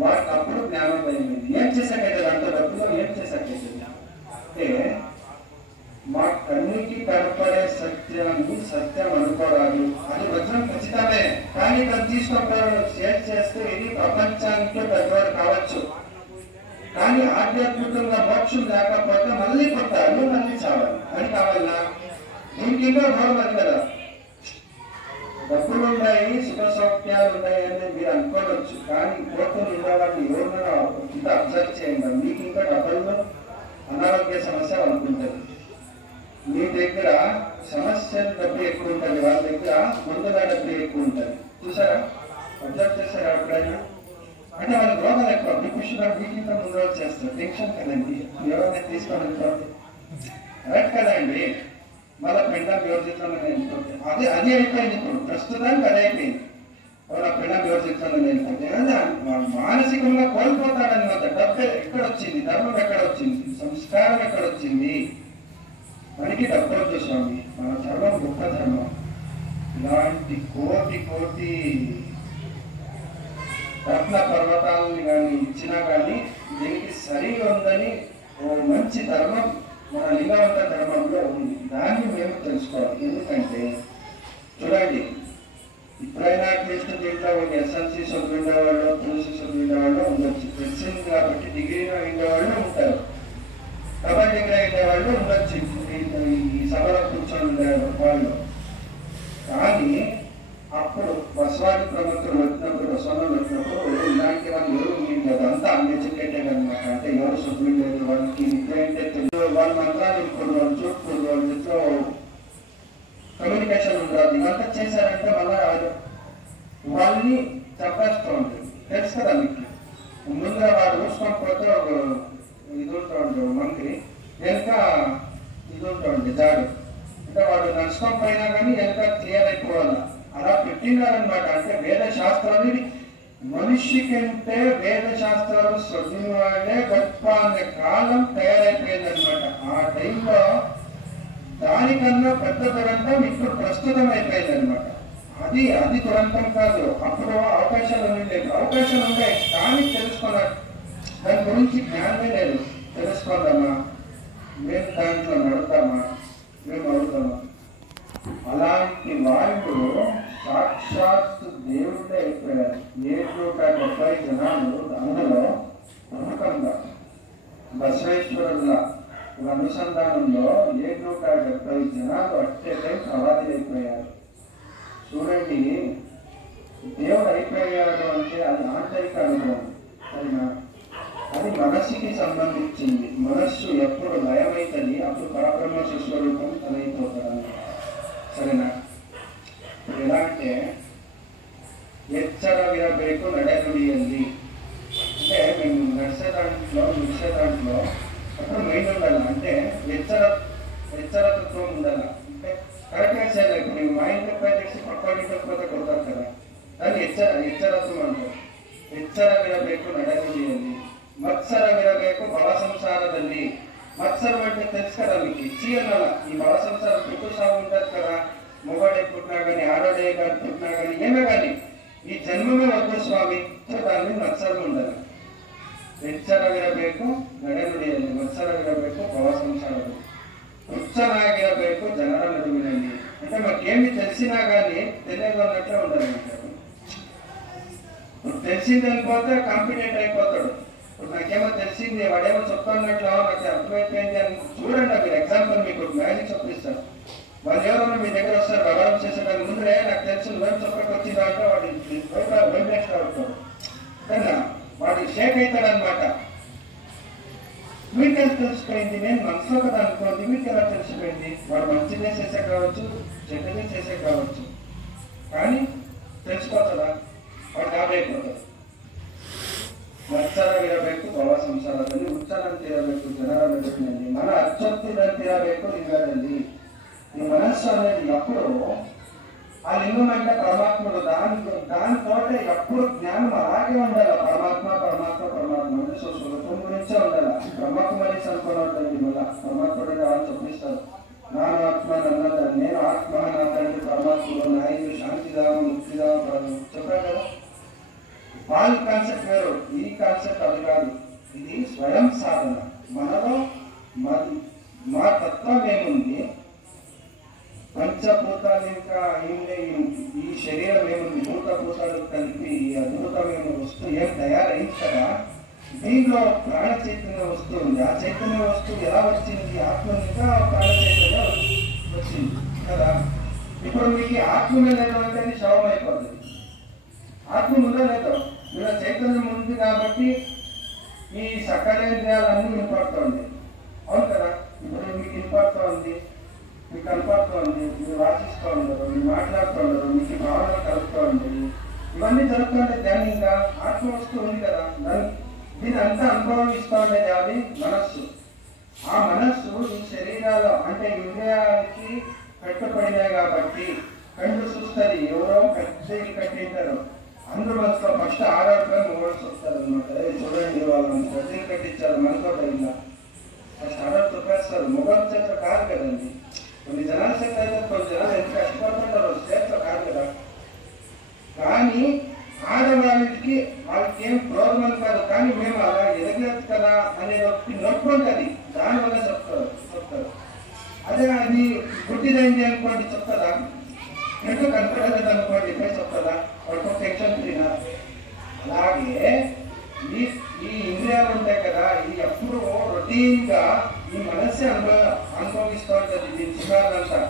వాటికి అప్పుడు జ్ఞానం అయింది. ఏం చేశాకైతే అంత డబ్బులో ఏం చేశాకైతే అంటే మా కన్నుకి కనపడే సత్యాన్ని సత్యం అనుకోరాదు, అది వజ్రం ఖచ్చితమే. కానీ తను తీసుకుంటారు షేర్ చేస్తే ఇది ప్రపంచానికి పెద్దవాడు కావచ్చు, కానీ ఆధ్యాత్మికంగా మోక్షం లేకపోతే మళ్ళీ పుట్టాలి, మళ్ళీ చావాలి అని కావాలా. దీనికి ఇంకా భావం అది కదా. డబ్బులు ఉన్నాయి, సుఖ సౌఖ్యాలు ఉన్నాయి అని మీరు అనుకోవచ్చు, కానీ కోర్టులు ఉండేవాళ్ళు ఎవరినైనా ఇంత అబ్జర్వ్ చేయండి. మీకు ఇంకా డబ్బుల్లో అనారోగ్య సమస్య అనుకుంటుంది. మీ దగ్గర సమస్య డబ్బు ఎక్కువ ఉంటుంది, వాళ్ళ దగ్గర ముందుగా డబ్బు ఎక్కువ ఉంటుంది. చూసారా, అబ్జర్వ్ చేశారా ఎప్పుడైనా? అంటే వాళ్ళ రోగాలు ఎక్కువ. మీ కృషిలో మీకింత ముందు రోజు చేస్తారు, టెన్షన్ కదండి, ఎవరైనా తీసుకోవాలి కరెక్ట్ కదండి. మళ్ళీ పిండం వివర్జించడం వెళ్ళిపోతే అది అయిపోయింది. ఇప్పుడు ప్రస్తుతానికి అది అయిపోయింది. వాళ్ళ పిండం వివర్జించడం వెళ్ళిపోతే మానసికంగా కోల్పోతాడనమాట. డబ్బు ఎక్కడ వచ్చింది, ధర్మం ఎక్కడ వచ్చింది, సంస్కారం ఎక్కడ వచ్చింది. మనకి డబ్బు వద్దు స్వామి, మన ధర్మం గొప్ప ధర్మం. ఇలాంటి కోటి కోటి రత్న పర్వతాలని కానీ ఇచ్చినా కానీ దీనికి సరి ఉందని ఓ మంచి ధర్మం మన లింగవంత ధర్మంలో ఉంది. దాన్ని మేము తెలుసుకోవాలి. ఎందుకంటే చూడండి, ఇప్పుడైనా అట్లీస్ట్ దీంట్లో ఎస్ఎల్సీ చదివిన వాళ్ళు, తులసి చదివిన వాళ్ళు ఉండొచ్చు. తెలిసింది కాబట్టి డిగ్రీ అయిన వాళ్ళు ఉంటారు, డబల్ డిగ్రీ అయిన వాళ్ళు ఉండొచ్చు ఈ సభలో కూర్చొని ఉండే వాళ్ళు. కానీ అప్పుడు బసవాడి ప్రముఖులు వచ్చినప్పుడు, బసవనం వచ్చినప్పుడు ఇలాంటి వాళ్ళు ఎవరు ఉండదు, అంతా అన్ఎడ్యుకేటెడ్ అనమాట. అంటే ఎవరు చదువు లేదు, వాళ్ళకి విద్య అంటే తెలియదు, వాళ్ళ మంత్రాలు ఇప్పుడు వాళ్ళు చూడకూడదు, వాళ్ళ ఇంట్లో కమ్యూనికేషన్ ఉండదు. ఇవంతా చేశారంటే మళ్ళా వాళ్ళని చంపేస్తూ ఉంటుంది. తెలుసు కదా మీకు. ముందుగా వాడు చూసుకొని పోతే ఒక ఇది ఉంటూ ఉంటాడు మంత్రి, వెనుక ఇది ఉంటూ ఉంటుంది జాడు. అంటే వాడు నడుచుకొని పోయినా కానీ వెనుక క్లియర్ అయిపోవాలి. అలా పెట్టినారనమాట. అంటే వేద శాస్త్రాన్ని మనిషి కంటే వేద శాస్త్రాలు చదివిన వాళ్ళే గొప్ప అనే కాలం తయారైపోయిందనమాట. ఆ టైంలో దానికన్నా పెద్ద దురంతం ఇప్పుడు ప్రస్తుతం అయిపోయిందనమాట. అది దురంతం కాదు. అప్పుడు అవకాశాలు ఉండేవి, అవకాశాలు ఉన్నాయి కానీ తెలుసుకున్నారు. దాని గురించి జ్ఞానమే లేదు. తెలుసుకుందామా, మేము దాంట్లో నడుద్దామా, మేము అడుగుతామా? అలాంటి వాళ్ళు సాక్షాత్ దేవుడే అయిపోయారు. 770 జనాలు అందులో ప్రముఖంగా బసవేశ్వరుల అనుసంధానంలో 770 జనాలు అట్టే టైం ప్రవాది అయిపోయారు. చూడండి, దేవుడు అయిపోయాడు అంటే అది ఆంతరిక అనుభవం, సరేనా? అది మనస్సుకి సంబంధించింది. మనస్సు ఎప్పుడు లయమైతుంది అప్పుడు పరబ్రహ్మ స్వరూపం తనైపోతాడు, సరేనా? ఎలా అంటే ఎచ్చరవిరಬೇಕು ನಡೆನುಡಿಯಲ್ಲಿ అంటే మేము నడిచే దాంట్లో అప్పుడు మైండ్ ఉండాలి. అంటే ఎచ్చరతత్వం ఉండాలి. అంటే కరెక్ట్గా చేయాలి. ఇప్పుడు ನೀವು మైండ్ తెచ్చి పక్కడిపోతే కొడతారు కదా, దాన్ని ఎచ్చరత్వం అంటారు. ఎచ్చరవిరಬೇಕು ನಡೆನುಡಿಯಲ್ಲಿ, మత్సరవిరಬೇಕು భవ సంసారದಲ್ಲಿ. మత్సరం అంటే తెలుసు కదా మీకు, ఇచ్చి అనాల. ఈ భవ సంసారం పుట్టు సాగు ఉంటుంది కదా, మొగడే పుట్టినా కానీ ఆడోడే కానీ పుట్టినా కానీ ఏమే కానీ ఈ జన్మమే వద్దు స్వామి, దాని మత్సరం ఉండాలి. ಎಚ್ಚರವಿರಬೇಕು ನಡೆನುಡಿಯಲ್ಲಿ, ಮತ್ಸರವಿರಬೇಕು ಭವ ಸಂಸಾರದಲ್ಲಿ, ಹುಚ್ಚನಾಗಿರಬೇಕು ಜನರ ನಡುವಿನಲ್ಲಿ. అంటే మనకేమి తెలిసినా కానీ తెలియదు అన్నట్లే ఉండాలి. తెలిసింది అనిపోతే కాంపిటెంట్ అయిపోతాడు. ఇప్పుడు నాకేమో తెలిసింది, వాడేమో చెప్తున్నట్లు నాకు అర్థమైపోయింది అని చూడండి. మీరు ఎగ్జాంపుల్ మీకు మ్యాజిక్ చూపిస్తాను. వాళ్ళు ఎవరన్నా మీ దగ్గర వస్తారు వ్యవహారం చేసేదానికి ముందే నాకు తెలుసు నువ్వేం చెప్పక వచ్చిందా అంటే వాడి వైబ్రేషన్ అవుతాడు కదా, వాడు షేక్ అవుతాడు అనమాట. వీటికి ఎలా తెలిసిపోయింది? నేను మనసులో కదా అనుకోండి, వీటికి ఎలా తెలిసిపోయింది? వాడు మంచిదే చేసే కావచ్చు, చెడ్డదే చేసే కావచ్చు, కానీ తెలుసుకోవచ్చదా? వాడు కాబైపోతాడు. ಮತ್ಸರವಿರಬೇಕು ಭವ ಸಂಸಾರದಲ್ಲಿ, ಹುಚ್ಚನಂತಿರಬೇಕು ಜನರ ನಡುವಿನಲ್ಲಿ, ಮನ ಅಚ್ಚೊತ್ತಿದಂತಿರಬೇಕು ಲಿಂಗದಲ್ಲಿ. ఈ మనస్సు అనేది ఎప్పుడు ఆ లింగం అంటే పరమాత్ముడు, దానితోటే ఎప్పుడు జ్ఞానం అలాగే ఉండాలి. పరమాత్మ పరమాత్మ పరమాత్మ అంటే స్వరూపం గురించే ఉండాలి. బ్రహ్మకుమారీస్ అనుకున్నట్టు మళ్ళా పరమాత్ముడు వాళ్ళు చూపిస్తారు. నాను ఆత్మ నన్న, నేను ఆత్మ, నా తండ్రి పరమాత్ముడు, నా ఇల్లు శాంతిదామం ముక్తిదామం చెప్పారు కదా. వాళ్ళ కాన్సెప్ట్ వేరు, ఈ కాన్సెప్ట్ అది కాదు. ఇది స్వయం సాధన. మనలో మా తత్వం ఏముంది, పంచభూతాలు ఇంకా ఈ శరీరం ఏముంది, భూతభూతాలు కలిపి ఈ అద్భుతమైన వస్తువు ఏం తయారైంది కదా, దీంట్లో ప్రాణ చైతన్యం వస్తుంది. ఆ చైతన్య వస్తువు ఎలా వచ్చింది? ఆత్మ ఇంకా ప్రాణ చైతన్యం వచ్చింది కదా. ఇప్పుడు మీకు ఆత్మ లేదు అంటే అది శవం అయిపోతుంది. ఆత్మ ఉందా లేదో? ఇలా చైతన్యం ఉంది కాబట్టి ఈ సకలేంద్రియాలన్నీ వినపడుతుంది, అవును కదా. ఇప్పుడు మీకు వినపడుతూ ఉంది, మీకు కనపడుతూ ఉంది, మీరు వాచిస్తూ ఉండరు, మీరు మాట్లాడుతూ ఉండరు, మీకు భావన కలుపుతూ ఉండదు, ఇవన్నీ జరుగుతుంటే దాన్ని ఇంకా ఆత్మ వస్తూ ఉంది కదా, దీని అంతా అనుభవం ఇస్తూ ఉండేది అది మనస్సు. ఆ మనస్సు ఈ శరీరాలు అంటే ఇంద్రియాలకి కట్టుబడినాయి కాబట్టి కళ్ళు చూస్తుంది. ఎవరో పెద్ద కట్టింటారు, అందరూ మనసులో ఫస్ట్ ఆడవాళ్ళపై మొబైల్స్ వస్తారు అనమాట. చూడండి వాళ్ళు పెద్ద కట్టించారు, మనతో ఇలా ఫస్ట్ ఆడవాళ్ళు చెప్పేస్తారు. మొబైల్ చేత కాదు కదండి, కొన్ని జనాల చేత అయితే కొన్ని జనాలు ఎంత కష్టపడుతుంటారు, చేత కాదు కదా. కానీ ఆడవాళ్ళకి వాళ్ళకి ఏం ప్రోగ్రాం కాదు, కానీ మేము అలా ఎదగలేదు కదా అనే నొప్పి ఉంటుంది, దానివల్ల చెప్తారు. అదే అది గుడ్డిదైంది అనుకోండి చెప్తారా, ఎటు కనపడలేదు అనుకోండి పై చెప్తారా, వాళ్ళకు టెన్షన్ ఫ్రీనా. అలాగే ఈ ఇంద్రియాలు ఉంటాయి కదా, ఇది ఎప్పుడు రొటీన్ గా ఈ మనస్సు అనుభవిస్తూ ఉంటుంది. దీని సుఖాలంతా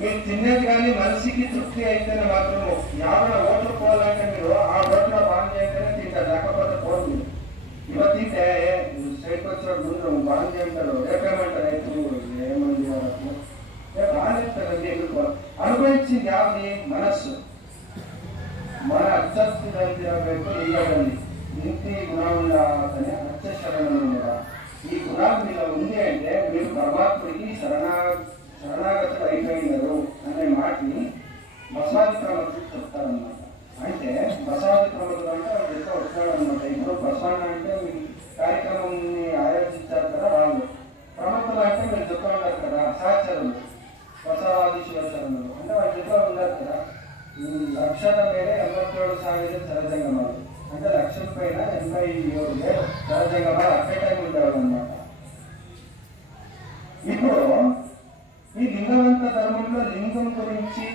మీరు తినేది కానీ మనసుకి తృప్తి అయితేనే మాత్రం 50 ఓట్లు పోవాలంటే మీరు ఆ ఓట్లో బాగా చేయటనే తింటారు, లేకపోతే పోదు. ఇవాళ తింటే స్టేట్కి వచ్చిన ముందు బాగా చేయంటారు, రేపేమంటారు, ఏమంది బాగా చెప్తారండి. ఎందుకు అనుభవించింది యావది మనస్సు. మన అచ్చస్థితిరಬೇಕು ఇవ్వండి ఇంటి గుణముల అతని అచ్చశరణముల. ఈ గుణాలు మీలో ఉంది అంటే మీరు పరమాత్ముడికి శరణాగతులు అయిపోయినారు అనే మాటని బసవాది క్రమంలో చెప్తారన్నమాట. అంటే బసవాది క్రమంలో లక్షల ಮೇಲೆ 87,000 సహజంగమాలు, అంటే లక్షల పైన 87,000 సహజంగమాలు అట్ ఏ టైం ఉండేవాళ్ళు అనమాట. ఇప్పుడు ఈ లింగవంత ధర్మంలో లింగం గురించి,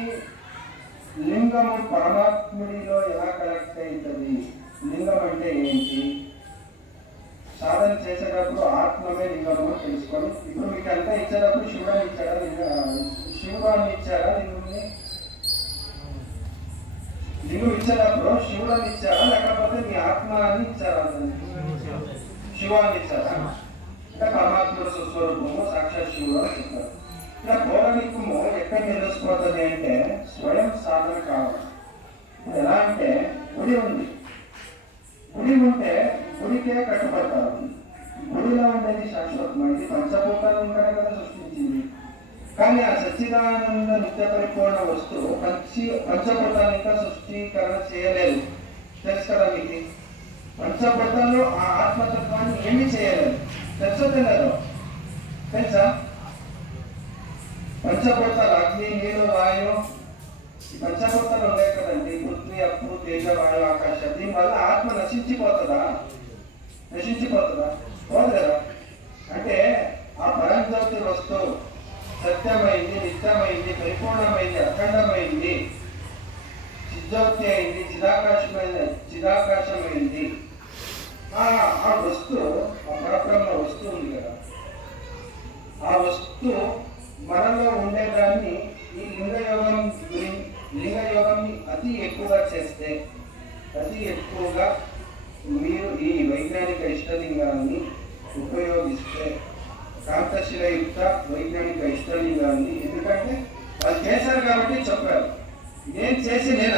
లింగము పరమాత్ముడిలో ఎలా కనెక్ట్ అవుతుంది, లింగం అంటే ఏంటి, సాధన చేసేటప్పుడు ఆత్మమే లింగము తెలుసుకొని, ఇప్పుడు మీకు అంతా ఇచ్చేటప్పుడు శివుడాన్ని ఇచ్చాడా, శివుడాన్ని ఇచ్చారా, లింగం ఇచ్చేటప్పుడు శివుడాన్ని ఇచ్చారా లేకపోతే మీ ఆత్మాన్ని ఇచ్చారా, శివాన్ని ఇచ్చారా, ఇంకా పరమాత్మ స్వస్వరూపము సాక్షాత్ శివుడు అని చెప్తారు. ఇలా పౌరాణికము ఎక్కడ నిలుస్తుపోతుంది అంటే స్వయం సాధన కావాలి. ఎలా అంటే గుడి ఉంది, గుడి ఉంటే గుడికే కట్టుబడతారు. గుడిలో ఉండేది శాశ్వతమైంది, పంచభూతాలు ఉంటేనే కదా సృష్టించింది. కానీ ఆ సచ్చిదానంద నిత్య పరిపూర్ణ వస్తువు పంచభూతాలు ఇంకా సృష్టీకరణ చేయలేదు. తెలుసు కదా మీకు, పంచభూతాల్లో ఆ ఆత్మతత్వాన్ని ఏమీ చేయలేదు. తెలుసో తెలియదు, తెలుసా? పంచభూతాలు అగ్ని, నీరు, వాయువు, ఈ పంచభూతాలు ఉన్నాయి కదండి, పృథ్వీ, అప్పు, తేజ, వాయు, ఆకాశం. దీనివల్ల ఆత్మ నశించిపోతుందా? నశించిపోతుందా? పోదు కదా. అంటే ఆ పరంజ్యోతి వస్తువు సత్యమైంది, నిత్యమైంది, పరిపూర్ణమైంది, అఖండమైంది, చిజ్యోతి అయింది, చిదాకాశమైంది. ఆ వస్తువు, ఆ పరబ్రహ్మ వస్తువు ఉంది కదా, ఆ వస్తువు మనలో ఉండేదాన్ని ఈ లింగయోగాన్ని అతి ఎక్కువగా చేస్తే, అతి ఎక్కువగా మీరు ఈ వైజ్ఞానిక ఇష్టలింగాన్ని ఉపయోగిస్తే, కాంతశిలయుక్త వైజ్ఞానిక ఇష్టలింగాన్ని, ఎందుకంటే వాళ్ళు చేశారు కాబట్టి చెప్పారు, నేను చేసి నేను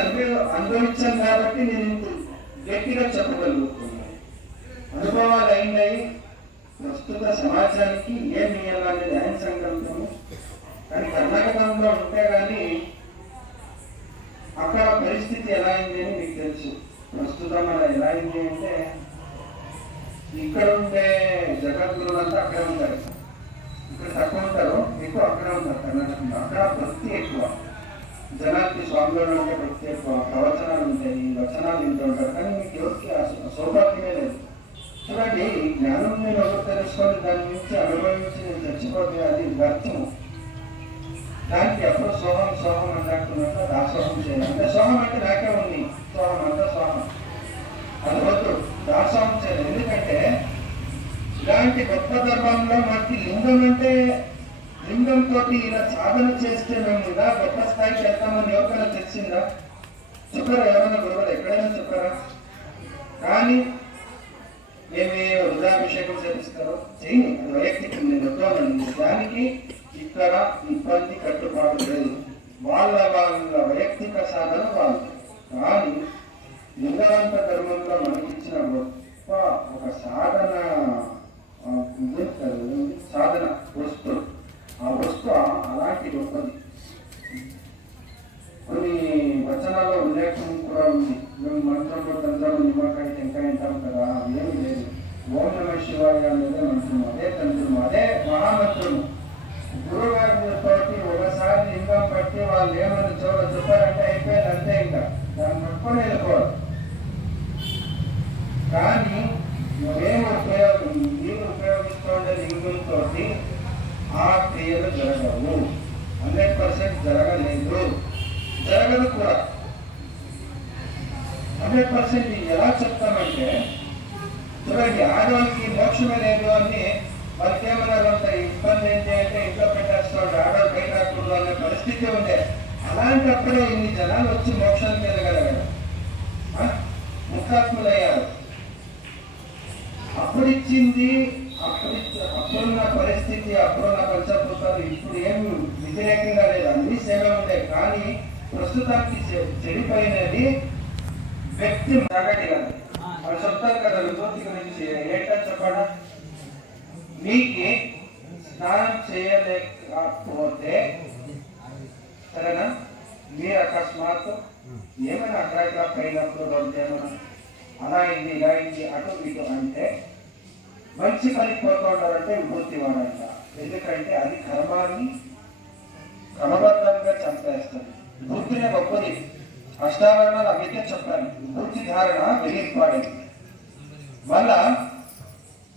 అనుభవించాను కాబట్టి నేను గట్టిగా చెప్పగలుగుతున్నాను. అనుభవాలు అయినాయి. ప్రస్తుత సమాజానికి ఏం ఇవ్వాలనే న్యాయ సంకల్పము. కానీ కర్ణాటకంలో ఉంటే కానీ అక్కడ పరిస్థితి ఎలా అయింది అని మీకు తెలుసు. ప్రస్తుతం అలా ఎలా అయింది అంటే, ఇక్కడ ఉండే జగద్గురులంతా అక్కడ ఉంటారు, ఇక్కడ తక్కువ ఉంటారు, ఎక్కువ అక్కడ ఉంటారు. కర్ణాటకంలో అక్కడ భక్తి ఎక్కువ, జనానికి స్వామిలో ఉంటే భక్తి ఎక్కువ, ప్రవచనాలు ఉంటాయి, వచనాలు వింటూ ఉంటారు. కానీ మీకు ఎవరికి సౌభాగ్యమే లేదు. చూడండి, ఈ జ్ఞానం నేను ఒకరు తెలుసుకొని దాని నుంచి అనుభవించి నేను చచ్చిపోతే అది వ్యర్థము. దానికి ఎప్పుడు సోహం సోహం అన్నట్టున్నట్టు దాసోహం చేయాలి. అంటే సోహం అంటే నాకే ఉంది, సోహం అంతా సోహం, అది వద్దు, దాసోహం చేయాలి. ఎందుకంటే ఇలాంటి గొప్ప ధర్మంలో మనకి లింగం అంటే, లింగంతో ఇలా సాధన చేస్తే మేము ఇలా గొప్ప స్థాయికి వెళ్తామని ఎవరికైనా తెలిసిందా? చెప్పారా? ఎవరైనా గురువులు ఎక్కడైనా చెప్పారా? కానీ ఏమి వృద్ధాభిషేకం చేపిస్తారు, చేయండి, అది వైయక్తిక, నేను వద్దామండి. దానికి ఇక్కడ ఇబ్బంది కట్టుబాటు లేదు, వాళ్ళ వైయక్తిక సాధన వాళ్ళు. కానీ లింగవంత ధర్మంలో మనకిచ్చిన గొప్ప ఒక సాధన సాధన వస్తువు, ఆ వస్తువు అలాంటి గొప్పది. కొన్ని వచనాల్లో ఉల్లేఖం కూడా ఉంది. మేము మంత్రంలో తంత్రం, నిమ్మకాయ, టెంకాయ అంటాం కదా, ఏమి లేదు. ఓం నమ శివాయ అనేదే మంత్రము, అదే తంత్రము, అదే మహామంత్రము. గురువుగారితో ఒకసారి లింగం పట్టి వాళ్ళు ఏమని చెప్పారంటే అయిపోయింది, అంతే. ఇంకా దాన్ని పట్టుకొని వెళ్ళిపోవాలి. కానీ మీరు ఉపయోగిస్తుండే లింగంతో ఆ క్రియలు జరగవు, 100% జరగలేదు, జరగదు కూడా. 100% ఎలా చెప్తామంటే, చూడండి, ఆడవాళ్ళకి మోక్షమే లేదు అని వాళ్ళకి ఏమన్నారు అంత ఇబ్బంది ఏంటి అంటే ఇంట్లో పెట్టేస్తాడు, ఆడవాళ్ళు బయట రాకూడదు అనే పరిస్థితి ఉండే. అలాంటప్పుడే ఇన్ని జనాలు వచ్చి మోక్షానికి వెళ్ళగలగారు, ముక్తాత్ములయ్యారు. అప్పుడు ఇచ్చింది, అప్పుడున్న పరిస్థితి, అప్పుడున్న పంచభూతాలు ఇప్పుడు ఏమి వ్యతిరేకంగా లేదు, అన్ని సేవ ఉండే. కానీ ప్రస్తుతానికి చెడిపోయినది వ్యక్తి జగటి కదా. వాళ్ళు చెప్తారు కదా విభూతి గురించి, ఏంటని చెప్పడా, మీకు స్నానం చేయలేకపోతే సరేనా, మీరు అకస్మాత్తు ఏమైనా అట్లా పైనప్పుడు రోజు ఏమైనా అలా అయింది, ఇలా అయింది, అటు ఇటు అంటే మంచి పనికి పోతూ ఉంటారంటే విభూతి వాడంట. ఎందుకంటే అది కర్మాన్ని క్రమబద్ధంగా చంపేస్తుంది. విభూతినే గొప్పది, అష్టావరణాలు అవితే చెప్పాను. పూర్తి ధారణ వెరీ ఇంపార్టెంట్. మళ్ళా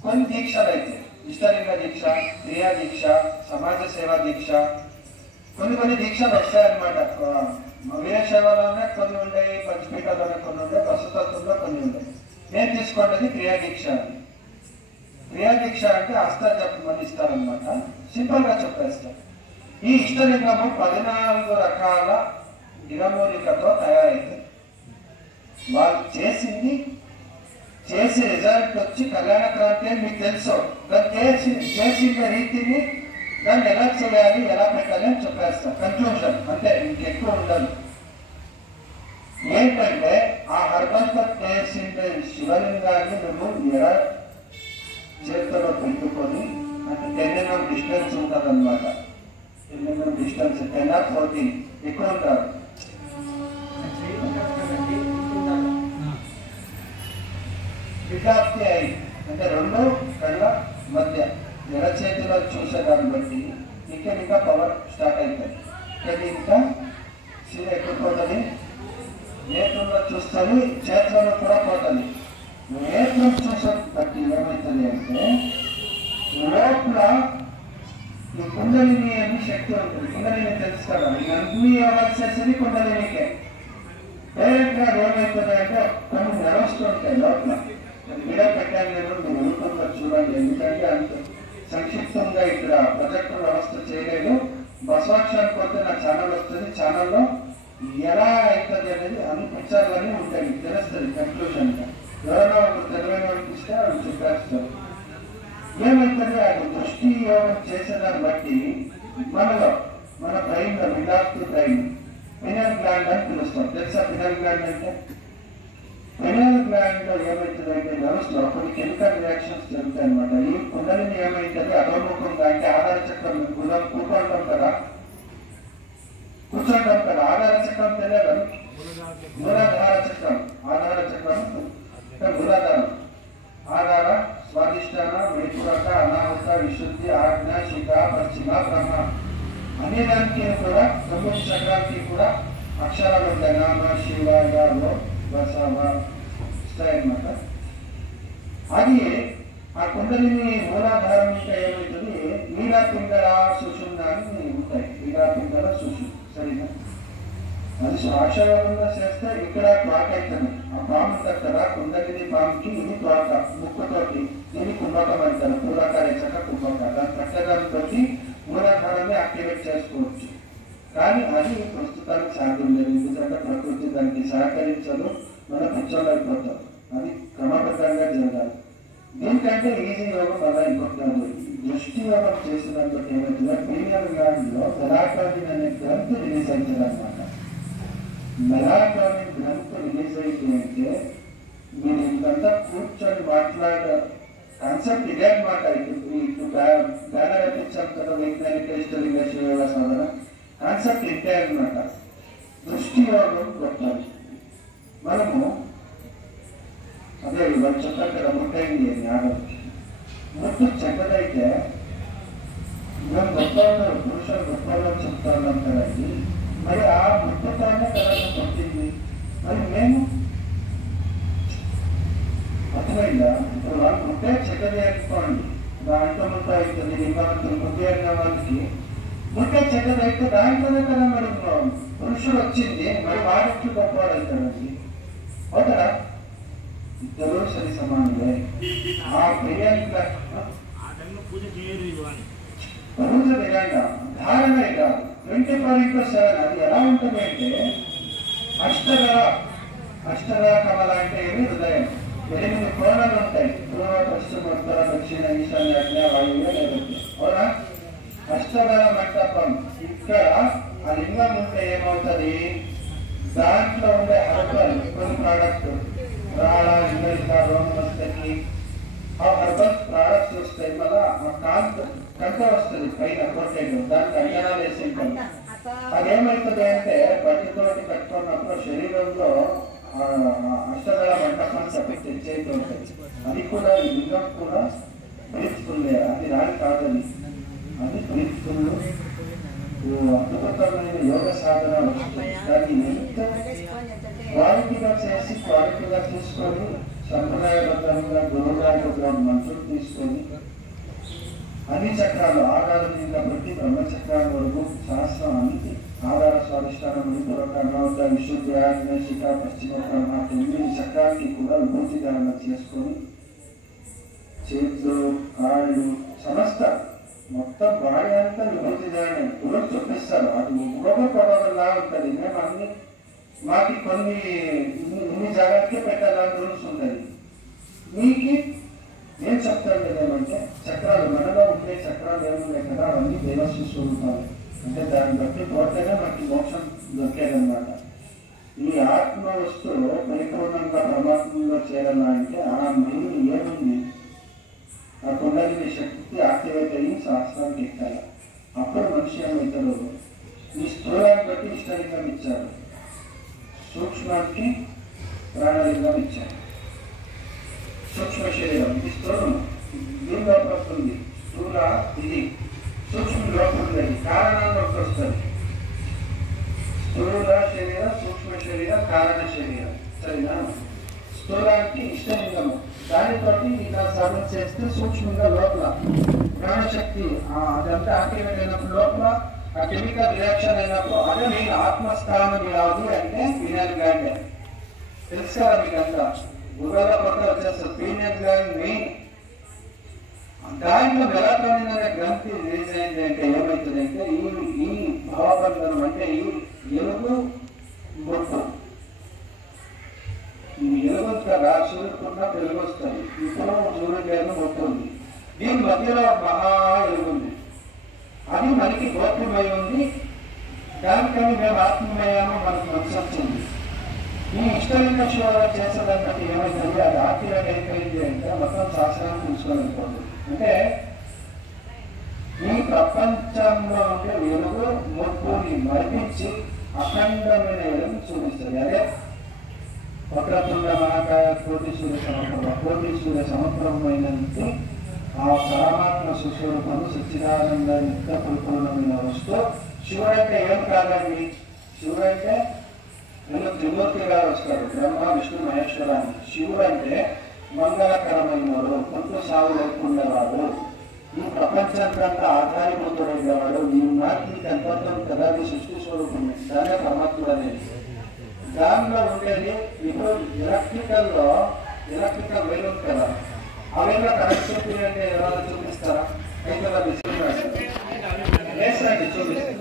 కొన్ని దీక్షలు అయితే ఇష్టలింగ దీక్ష, క్రియా దీక్ష, సమాజ సేవా దీక్ష, కొన్ని దీక్షలు వస్తాయన్నమాట. వీరశైవంలోనే కొన్ని ఉండేవి, పంచపీఠాల్లోనే కొన్ని ఉండే, ప్రస్తుతంలో కొన్ని ఉండే. నేను తీసుకున్నది క్రియా దీక్ష. క్రియా దీక్ష అంటే హస్తజపం అని ఇస్తారనమాట. సింపుల్ గా చెప్పేస్తారు. ఈ ఇష్టలింగము 14 రకాల గిరమూలికతో తయారైంది. వాళ్ళు చేసి రిజల్ట్ వచ్చి కళ్యాణ క్రాంతి అని మీకు తెలుసు. దాన్ని చేసిన రీతిని దాన్ని ఎలా చేయాలి, ఎలా పెట్టాలి అని చెప్పేస్తాం. కన్క్లూజన్ అంతే, ఇంకెక్కువ ఉండదు. ఏంటంటే ఆ హర్బంతో చేసిన శివలింగాన్ని నువ్వు ఎలా చేతిలో పెట్టుకొని, అంటే 10 mm డిస్టెన్స్ ఉంటుంది అనమాట. 10 mm డిస్టెన్స్, 10 or 14 ఎక్కువ ఉంటారు. 5 అంటే 2 కళ్ళ మధ్య ఎడ చేతిలో చూసేదాన్ని బట్టి ఇంకా పవర్ స్టార్ట్ అవుతుంది. కానీ ఇంకా సీర ఎక్కువ పోతుంది. నేత్రంలో చూస్తుంది, చేతులలో కూడా పోతుంది. నేత్రం చూసే బట్టి ఏమవుతుంది అంటే లోపల ఈ కుండలిని అన్ని శక్తి ఉంటుంది. కుండలిని తెలుసు కదా, ఇవన్నీ అవ్వాల్సేది కుండలినికే. డైరెక్ట్ గా ఏమవుతుంది అంటే కొన్ని నెరవేస్తూ ఉంటాయి లోపల. వీడియో పెట్టాను నేను, మీరు యూట్యూబ్లో చూడండి. ఎందుకంటే అంత సంక్షిప్తంగా ఇక్కడ ప్రొజెక్టర్ వ్యవస్థ చేయలేదు. బసవాక్షానికి పోతే నా ఛానల్ వస్తుంది. ఛానల్లో ఎలా అవుతుంది అనేది అన్ని పిక్చర్లన్నీ ఉంటాయి, తెలుస్తుంది కన్క్లూజన్ గా. ఎవరైనా ఒక తెలివైన ఇస్తే వాళ్ళు చెప్పేస్తారు. ఏమవుతుంది, అది దృష్టి యోగం చేసేదాన్ని బట్టి మనలో మన బ్రెయిన్ లో విలాక్తి బ్రెయిన్ పినల్ గ్లాండ్ అని పిలుస్తాం. తెలుసా పినల్ గ్లాండ్ అంటే? పినల్ గ్లాండ్ లో ఏమవుతుందంటే నర్వ్స్ లో కొన్ని కెమికల్ రియాక్షన్స్ జరుగుతాయి అనమాట. ఈ కుండలిని ఏమవుతుంది, అధోముఖంగా అంటే ఆధార చక్రం కూర్చుంటాం కదా, ఆధార చక్రం తెలియదు. మూలాధార చక్రం, ఆధార చక్రం మూలాధారం, ఆధార, స్వాధిష్టాన, మేపురక, అనాహత, విశుద్ధి, ఆజ్ఞ, శిఖ, పశ్చిమ, బ్రహ్మ అనే దానికి కూడా 9 చక్రాలకి కూడా అక్షరాలు ఉంటాయి. నామ, శివ, యాలో, వసవ వస్తాయన్నమాట. అది ఆ కుండలిని మూలాధారం ఇంకా ఏమవుతుంది, లీలా పింగళ సుషుమ్న అని ఉంటాయి. లీలా పింగళ సుషుమ్, సరేనా? అది శ్వాసయోగంగా చేస్తే ఇక్కడ త్వాక అవుతుంది. ఆ పాము ఉంటుంది కదా, కుండలిని పాముకి ఇది త్వాక, ముక్కుతోటి దీన్ని కుంభకం అంటారు. పూలకార చక్క కుంభక, దాని పట్టదాన్ని బట్టి మూలాధారాన్ని యాక్టివేట్ చేసుకోవచ్చు. కానీ అది ప్రస్తుతానికి సాధ్యం లేదు. ఎందుకంటే ప్రకృతి దానికి సహకరించదు, మన పిచ్చోళ్ళు అయిపోతాం. అది క్రమబద్ధంగా జరగాలి. దీనికంటే ఈజీ యోగం అలా ఇంకొకటి. దృష్టి యోగం చేసినప్పుడు ఏమైతుందో పీనియల్ గ్లాండ్ లో మెలాటోనిన్ అనే గ్రంథి రిలీజ్ అవుతుంది అనమాట. మెలాటోనిన్ గ్రంథి రిలీజ్ అయితే అంటే మీరు ఇంకంతా కూర్చొని మాట్లాడే కాన్సెప్ట్ ఇదే అనమాట. ఇటు బ్యానర్ ఎప్పించాం కదా, వైజ్ఞానిక ఇష్టలింగ శివ సాధన కాన్సెప్ట్ ఇంతే అనమాట. దృష్టి యోగం గొప్పది. మనము అదే వాళ్ళు చెప్పారు కదా, ముట్టయింది అని ఆడదు. ముట్టు చెడ్డదైతే మేము గొప్పలో పురుషులు గొప్పలో చెప్తా ఉన్నాం కదండి. మరి ఆ ముట్టుతోనే కదా పుట్టింది. మరి మేము అర్థమైందా? ఇప్పుడు వాళ్ళు ముట్టే చెడ్డది అనుకోండి, దాంట్లో ముట్ట అవుతుంది. ఇంకొకరికి ముద్ద అయిన వాళ్ళకి ముట్టే చెడ్డదైతే దాంట్లోనే కదా మరి పురుషుడు వచ్చింది. మరి వాడికి గొప్పవాడవుతాడండి. అవుతారా? ఇద్దరు సరి సమానులే. ఆ ప్రియాంక పూజ విధంగా ధారణ కాదు, 24/7. అది ఎలా ఉంటుంది అంటే అష్టదళ కమల అంటే ఏమి హృదయం. 8 కోణాలు ఉంటాయి. పూర్వ, పశ్చిమ, ఉత్తర, దక్షిణ, ఈశాన్య, అగ్ని, వాయువ్య, నైరుత్యం. అవునా? అష్టదళ మంటపం. ఇక్కడ ఆ లింగం ఉంటే ఏమవుతుంది, దాంట్లో ఉండే హర్బల్ కొన్ని ప్రోడక్ట్ రాళ, ఇంగలిక, రోమస్తకి ఆ హర్బల్ ప్రోడక్ట్స్ వస్తాయి. మళ్ళా ఆ కంట వస్తుంది పైన కొట్టేది, దానికి అంజనాలు వేసి ఉంటాయి. అదేమవుతుంది అంటే బట్టితోటి కట్టుకున్నప్పుడు శరీరంలో అష్టదళ మంటపం తెచ్చేది ఉంటుంది. అది కూడా ఈ లింగం కూడా బ్రీత్ఫుల్. అది రాని కాదని, అది బ్రీత్ఫుల్ అద్భుతమైన యోగ సాధన వస్తుంది. దాన్ని ఎంత క్వాలిటీగా చేసి క్వాలిటీగా తీసుకొని సంప్రదాయబద్ధంగా గురువుగారి మంత్రులు తీసుకొని అన్ని చక్రాలు ఆధారమైన ప్రతి బ్రహ్మచక్రాల వరకు శాస్త్రం అన్ని ఆధార స్వాధిష్టానం కర్ణాటక విశుద్ధ శిఖ పశ్చిమ బ్రహ్మ 9 చక్రాలకి కూడా విభూతి ధారణ చేసుకొని చేతులు కాళ్ళు సమస్త మొత్తం బాడీ అంతా విభూతి ధారణ కూడా చూపిస్తారు. అది ఇంకొక పొడవలా ఉంటుంది. మేము అన్ని మాకు కొన్ని ఇన్ని జాగ్రత్తగా పెట్టాలని రూల్స్ ఉంటుంది. మీకు నేను చెప్తాను ఏమంటే చక్రాలు మనలో ఉండే చక్రాలు ఏమున్నాయి కదా అవన్నీ దేవశ్రీ స్వరూపాలు. అంటే దాన్ని బట్టి పోతేనే మనకి మోక్షం దొరికేదన్నమాట. ఈ ఆత్మ వస్తువు పరిపూర్ణంగా పరమాత్మలో చేరాలంటే ఆ మెయిన్ ఏముంది, ఆ కుండలిని శక్తి యాక్టివేట్ అయ్యి శాస్త్రానికి ఎక్కాలి. అప్పుడు మనిషి ఏమవుతాడు, ఈ స్థూలాన్ని బట్టి ఇష్టలింగం ఇచ్చారు, సూక్ష్మానికి ప్రాణలింగం ఇచ్చారు. సూక్ష్మ శరీరం ఇది స్థూలం, దీని లోపల ఉంది. స్థూల ఇది సూక్ష్మ లోపల ఉంది, కారణంలోకి వస్తుంది. స్థూల శరీరం, సూక్ష్మ శరీరం, కారణ శరీరం. సరేనా? స్థూలానికి ఇష్టలింగము, దానితో ఇలా సాధన చేస్తే సూక్ష్మంగా లోపల ప్రాణశక్తి అదంతా యాక్టివేట్ అయినప్పుడు లోపల ఆ కెమికల్ రియాక్షన్ అయినప్పుడు అదే నేను ఆత్మస్థానం కాదు అంటే పీనియల్ గ్లాండ్. తెలుసు కదా మీకు అంతా, గురువుల పట్ల వచ్చేస్తారు. పీనియల్ గ్లాండ్ మెయిన్ దాంట్లో మెలాటోనిన్ అనే గ్రంథి రిలీజ్ అయింది అంటే ఏమవుతుందంటే ఈ భావబంధనం అంటే ఈ ఎలుగు మొత్తం ఈ ఎలుగు కదా సూర్యుడుకున్న వెలుగు వస్తుంది. ఇప్పుడు సూర్యుడు మొత్తుంది, దీని మధ్యలో మహా ఎలుగుంది. అది మనకి గోప్యమై ఉంది. దానికని మేము ఆత్మమయ్యాము, మనకు మనసు వచ్చింది. ఈ ఇష్టలింగ శివ చేసేదాన్ని బట్టి ఏమైందండి, అది ఆర్టీఐ అయిపోయింది అంటే మొత్తం శాస్త్రాన్ని తెలుసుకోలేకపోతుంది. అంటే ఈ ప్రపంచంలో ఉండే వెలుగు మొత్తుని మరిపించి అఖండమైన వెలుగు చూపిస్తుంది. అదే వక్రతుండ మహాకాయ కోటి సూర్య సమప్రభ. కోటి సూర్య సమప్రభమైనందుకు ఆ పరమాత్మ సుస్వరూపము సచ్చిదానంద నిత్య పరిపూర్ణమైన వస్తువు. శివుడు అంటే ఏం కాదండి, శివుడు అంటే నేను త్రిమూర్తి గారు వస్తారు, బ్రహ్మ విష్ణు మహేశ్వరాన్ని. శివుడు అంటే మంగళకరమైనవాడు, కొంత సాగు లేకుండేవాడు, ఈ ప్రపంచానికంతా ఆధారభూతుడైనవాడు. ఈ మాటకి కనపడతాం కదా, ఈ సృష్టి స్వరూపం, దానే పరమాత్ముడు అనేది. దానిలో ఉండేది ఇప్పుడు ఎలక్ట్రికల్ వైర్ ఉంది కదా, అవేలా కనెక్ట్ అంటే ఎవరైనా చూపిస్తారా? అయితే వేసండి చూపిస్తారు.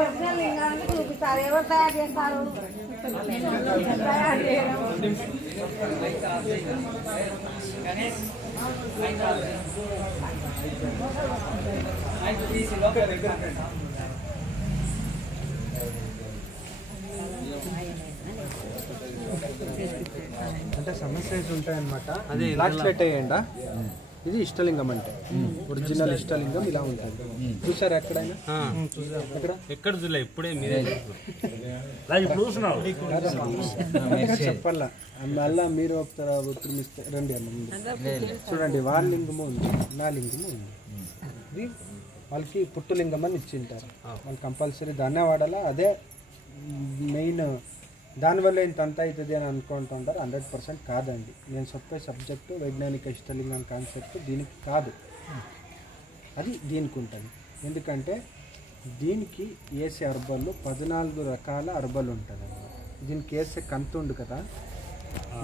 ఒరిజినల్ లింగాలను చూపిస్తారు. ఎవరు తయారు చేస్తారు? అంటే సమస్యలు ఉంటాయన్నమాట. అది లాస్ట్ అయ్యండా. ఇది ఇష్టలింగం అంటే ఒరిజినల్ ఇష్టలింగం ఇలా ఉంటుంది. చూసారా ఎక్కడైనా? ఎక్కడ చూడలే, ఇప్పుడే మీరే చెప్పాలా మళ్ళా మీరు ఒకసారి ఉత్తరమిస్తే రండి అన్న ముందు చూడండి. వాళ్ళ లింగము ఉంది, నా లింగము ఉంది. ఇది వాళ్ళకి పుట్టులింగం అని ఇచ్చింటారు. వాళ్ళు కంపల్సరీ దాన్నే వాడాలా. అదే మెయిన్. దానివల్ల ఇంత అంత అవుతుంది అని అనుకుంటుంటారు. 100% కాదండి. నేను చెప్పే సబ్జెక్టు వైజ్ఞానిక ఇష్టలింగం కాన్సెప్ట్ దీనికి కాదు, అది దీనికి ఉంటుంది. ఎందుకంటే దీనికి వేసే అర్బళ్ళు 14 రకాల అర్బలు ఉంటుంది అన్నమాట. దీనికి వేసే కంత ఉంది కదా,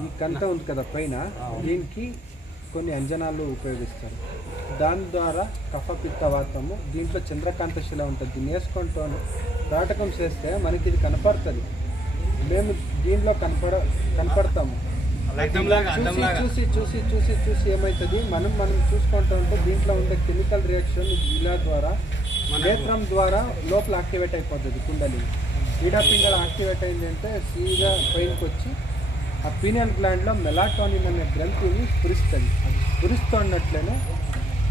ఈ కంత ఉంది కదా పైన, దీనికి కొన్ని అంజనాలు ఉపయోగిస్తారు. దాని ద్వారా కఫపిత్తవాతము, దీంట్లో చంద్రకాంత శిల ఉంటుంది. దీన్ని వేసుకుంటూ నాటకం చేస్తే మనకి ఇది కనపడుతుంది. మేము దీనిలో కనపడతాము. చూసి చూసి చూసి చూసి ఏమవుతుంది, మనం చూసుకుంటూ ఉంటే దీంట్లో ఉండే కెమికల్ రియాక్షన్ ఇలా ద్వారా నేత్రం ద్వారా లోపల యాక్టివేట్ అయిపోతుంది. కుండలి ఈడపింగళ యాక్టివేట్ అయింది అంటే సీదా పైనకి వచ్చి ఆ పీనియల్ గ్లాండ్లో మెలాటోనిన్ అనే గ్రంథిని స్ఫురిస్తుంది. అది స్ఫురిస్తున్నట్లనే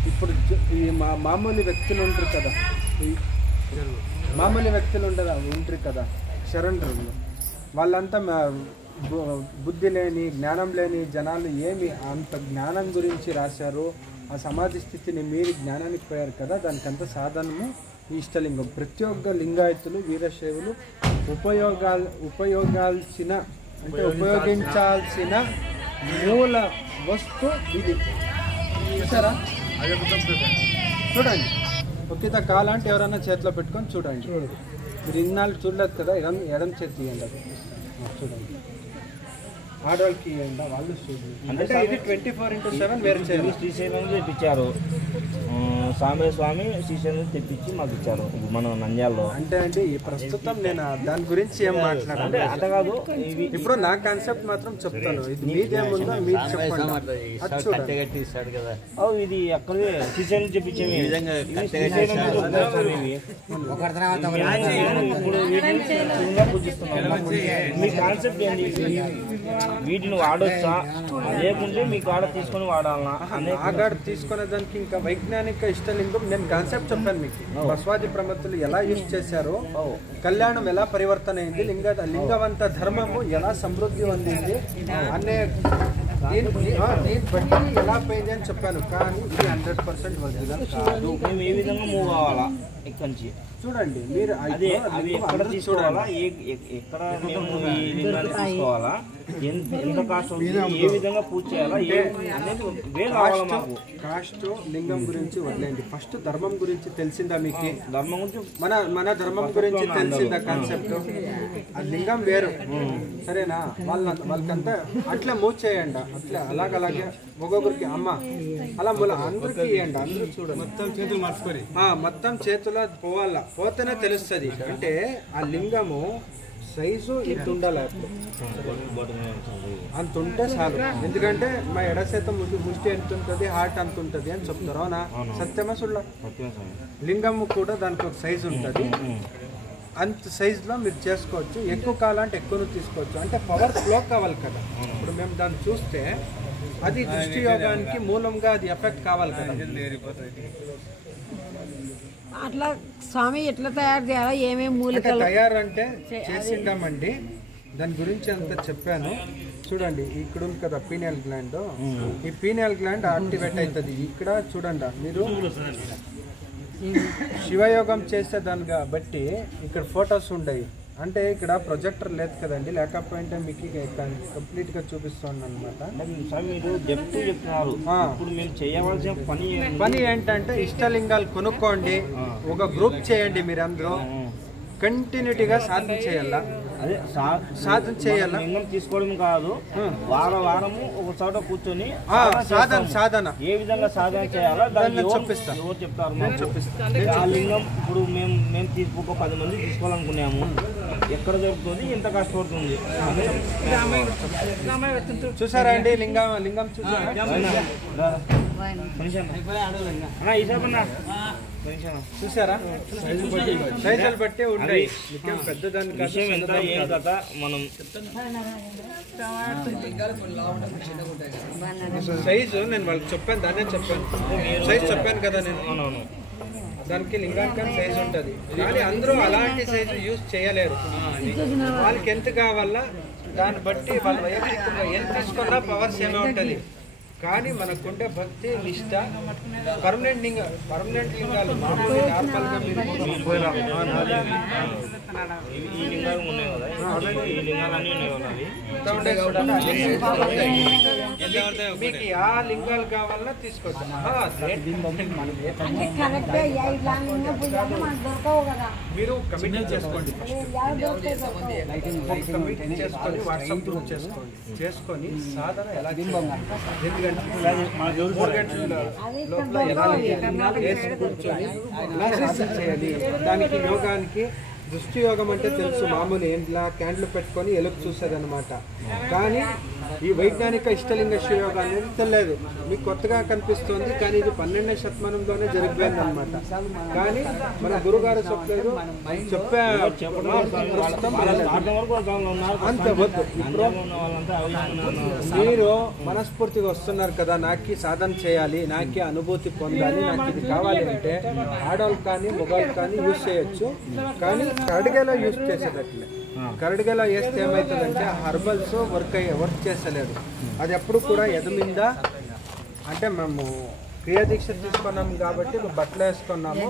ఇప్పుడు ఈ మామూలు వ్యక్తులు ఉంటారు కదా, ఈ మామూలు వ్యక్తులు ఉంటారు కదా శరణ్రులు, వాళ్ళంతా బుద్ధి లేని జ్ఞానం లేని జనాలు ఏమి అంత జ్ఞానం గురించి రాశారు. ఆ సమాధి స్థితిని మీరు జ్ఞానానికి పోయారు కదా, దానికంత సాధనము ఈ ఇష్టలింగం. ప్రతి ఒక్క లింగాయతులు వీరశైవులు ఉపయోగించాల్సిన మూల వస్తు ఇది. చూసారా? చూడండి, ఒక్కిత కాలంటే ఎవరైనా చేతిలో పెట్టుకొని చూడండి. మీరు ఇన్నాళ్ళు చూడలేదు కదా, ఎడం చేతి ఇవ్వండి. అది చూడండి, ఆడవాళ్ళకి ఇవ్వండి, వాళ్ళు చూడండి. అంటే ఇది 24/7 వేరు చేయాలి. శ్రీశైలం తెప్పించారు, సాంబయ్య స్వామి శ్రీశైలం తెప్పించి మాకు ఇచ్చారు మన నంద్యాలలో. అంటే ఈ ప్రస్తుతం నేను దాని గురించి ఏం మాట్లాడాలి అంతే కాదు, ఇప్పుడు నా కాన్సెప్ట్ మాత్రం చెప్తాను. ఇది మీదేముందో మీరు చెప్పండి. ఇది అక్కడే శ్రీశైలం తెప్పించేవి. మీ కాన్సెప్ట్ ఏంటి? వీటిని వాడొచ్చా లేకుంటే మీ కాడ తీసుకొని వాడాలన్నా? ఆ కాడ తీసుకునే దానికి ఇంకా వైజ్ఞానిక ఇష్టలింగం నేను కాన్సెప్ట్ చెప్పాను మీకు. బస్వాది ప్రమత్తులు ఎలా యూజ్ చేశారో, కళ్యాణం ఎలా పరివర్తన అయింది, లింగవంత ధర్మము ఎలా సమృద్ధి పొందింది అనే దీన్ని బట్టి ఎలా పోయింది అని చెప్పాను. కానీ ఇది 100% ఒరిజినల్ కాదు. మేము ఏ విధంగా మూవ్ కావాలా ఇక్కడి నుంచి చూడండి, మీరు అదే అవి ఎక్కడ తీసుకోవాలా, ఎక్కడ మేము ఈ లింగాన్ని తీసుకోవాలా, ఎంత కాస్ట్ అవుతుంది, ఏ విధంగా పూజ చేయాలా అనేది వేరే కావాలా మాకు. కాస్ట్ లింగం గురించి వదిలేండి, ఫస్ట్ ధర్మం గురించి తెలిసిందా మీకు? ధర్మం గురించి మన ధర్మం గురించి తెలిసిందా కాన్సెప్ట్? ఆ లింగం వేరు, సరేనా? వాళ్ళకంతా అట్లా మూవ్ చేయండి, అట్లా అలాగే ఒక్కొక్కరికి అమ్మ అలా అందరికి ఇవ్వండి. అందరూ చూడండి, మొత్తం చేతులు మార్చుకొని మొత్తం చేతుల పోవాలా, పోతేనే తెలుస్తుంది. అంటే ఆ లింగము సైజు ఇంత ఉండాలి, అంత ఉంటే చాలు. ఎందుకంటే మా ఎడసేత ముష్టి ఎంత ఉంటుంది, హార్ట్ అంత ఉంటుంది అని చెప్తారు. అవునా? సత్యమా సుళ్ళ? లింగము కూడా దానికి ఒక సైజు ఉంటుంది, అంత సైజులో మీరు చేసుకోవచ్చు. ఎక్కువ కావాలంటే ఎక్కువ తీసుకోవచ్చు. అంటే పవర్ ఫ్లో కావాలి కదా. ఇప్పుడు మేము దాన్ని చూస్తే అది దృష్టి యోగానికి మూలంగా అది ఎఫెక్ట్ కావాలి కదా. అట్లా స్వామి ఎట్లా తయారు చేయాలా, ఏమేమి మూలికలు తయారంటే చేసిండామండి. దాని గురించి అంతా చెప్పాను. చూడండి, ఇక్కడ ఉంది కదా పీనియల్ గ్లాండ్. ఈ పీనియల్ గ్లాండ్ యాక్టివేట్ అవుతుంది. ఇక్కడ చూడండి, మీరు శివయోగం చేసే దాన్ని బట్టి ఇక్కడ ఫొటోస్ ఉండయి. అంటే ఇక్కడ ప్రొజెక్టర్ లేదు కదండి, లేకపోతే మీకు కంప్లీట్ గా చూపిస్తాను అనమాట. మీరు చెప్తున్నారు, ఇప్పుడు మేము చేయవలసిన పని ఏంటంటే ఇష్టలింగాలు కొనుక్కోండి, ఒక గ్రూప్ చేయండి, మీరందరూ కంటిన్యూటీగా సాధన చేయాలా. అదే సాధన చేయాలా, లింగం తీసుకోవడం కాదు, వారము ఒక చోట కూర్చొని సాధన ఏ విధంగా సాధన చేయాలా దాన్ని చూపిస్తాను. ఎవరు చెప్తారు? ఆ లింగం ఇప్పుడు మేము తీసుకోక 10 మంది తీసుకోవాలనుకున్నాము, ఎక్కడ దొరుకుతుంది, ఎంత కష్టపడుతుంది. చూసారా అండి లింగం చూసారా? చూసారా? సైజులు బట్టి ఉంటాయి, పెద్దదాన్ని విషయం ఎంత ఏం కదా. మనం సైజు నేను వాళ్ళకి చెప్పాను, దాన్నే చెప్పాను, సైజు చెప్పాను కదా నేను. దానికి లింగానికి సైజు ఉంటుంది, కానీ అందరూ అలాంటి సైజు యూజ్ చేయలేరు. వాళ్ళకి ఎంత కావాలా దాన్ని బట్టి వాళ్ళు ఎంత తీసుకున్నా పవర్ సేమ్ ఉంటుంది. కానీ మనకుండే భక్తి నిష్ట పర్మనెంట్ లింగాలు మామూలు నార్మల్గా ఈ లింగాలు ఉన్నాయి కదా, ఈ లింగాలన్నీ మీకు ఆ లింగాలు కావాలన్నా తీసుకోవచ్చు. మీరు కమిటీ చేసుకోండి, కమిటీ చేసుకొని వాట్సాప్ గ్రూప్ చేసుకొని సాధన ఎలా లోపల ఎలా కూర్చొని ఎలా సాధన చేయాలి, దానికి యోగానికి దృష్టి యోగం అంటే తెలుసు, మామూలు ఏంట్లా క్యాండిల్ పెట్టుకొని ఎలుగు చూసేదన్నమాట. కానీ ఈ వైజ్ఞానిక ఇష్టలింగ శివయోగం అనేది తెలియదు, మీకు కొత్తగా కనిపిస్తుంది. కానీ ఇది 12వ శతమానంలోనే జరిగిపోయింది అనమాట. కానీ మన గురుగారు చెప్పలేదు, చెప్పే అంత వద్దు. ఇప్పుడు మీరు మనస్ఫూర్తిగా వస్తున్నారు కదా, నాకు సాధన చేయాలి, నాకు అనుభూతి పొందాలి, నాకు ఇది కావాలి అంటే ఆడవాళ్ళు కానీ మగవాళ్ళు కానీ యూజ్ చేయొచ్చు. కానీ కరడిగేలో యూజ్ చేసేటట్లే. కరడిగేలో వేస్తే ఏమవుతుందంటే హర్బల్స్ వర్క్ చేసలేదు. అది ఎప్పుడు కూడా ఎదమింద అంటే మేము క్రియాదీక్ష తీసుకున్నాము కాబట్టి బట్టలు వేసుకున్నాము.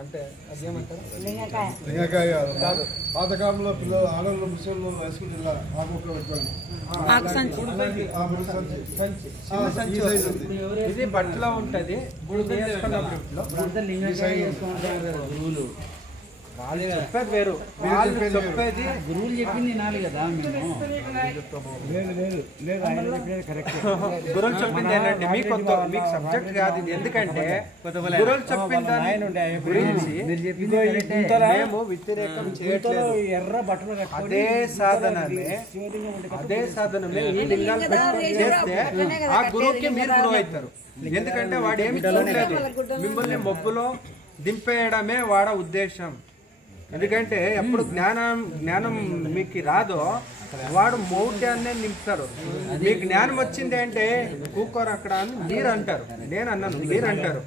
అంటే అదేమంటారు కాదు, పాతకాలంలో పిల్లలు ఆడవాళ్ళు ముసలు వేసుకుని ఇది బట్టలో ఉంటది. వాళ్ళు చెప్పేది వేరు, వాళ్ళు చెప్పేది గురువులు చెప్పింది వినాలి కదా. గురువులు చెప్పింది ఏంటంటే మీకు సబ్జెక్ట్ కాదు ఇది. ఎందుకంటే గురువులు చెప్పిన దాని గురించి మేము వ్యతిరేకం చేయట్లేదు. ఎర్ర బట్టలు అదే సాధనమే ఈ లింగాలు పెట్టుకొని చేస్తే ఆ గురువుకి మీరు గురువు అవుతారు. ఎందుకంటే వాడు ఏమి చూడలేదు, మిమ్మల్ని మబ్బులో దింపేయడమే వాడ ఉద్దేశం. ఎందుకంటే ఎప్పుడు జ్ఞానం మీకు రాదో వాడు మౌఢ్యాన్నే నింపుతారు. మీకు జ్ఞానం వచ్చింది అంటే కూకోరు అక్కడ అని మీరు అంటారు, నేను అన్నాను మీరు అంటారు.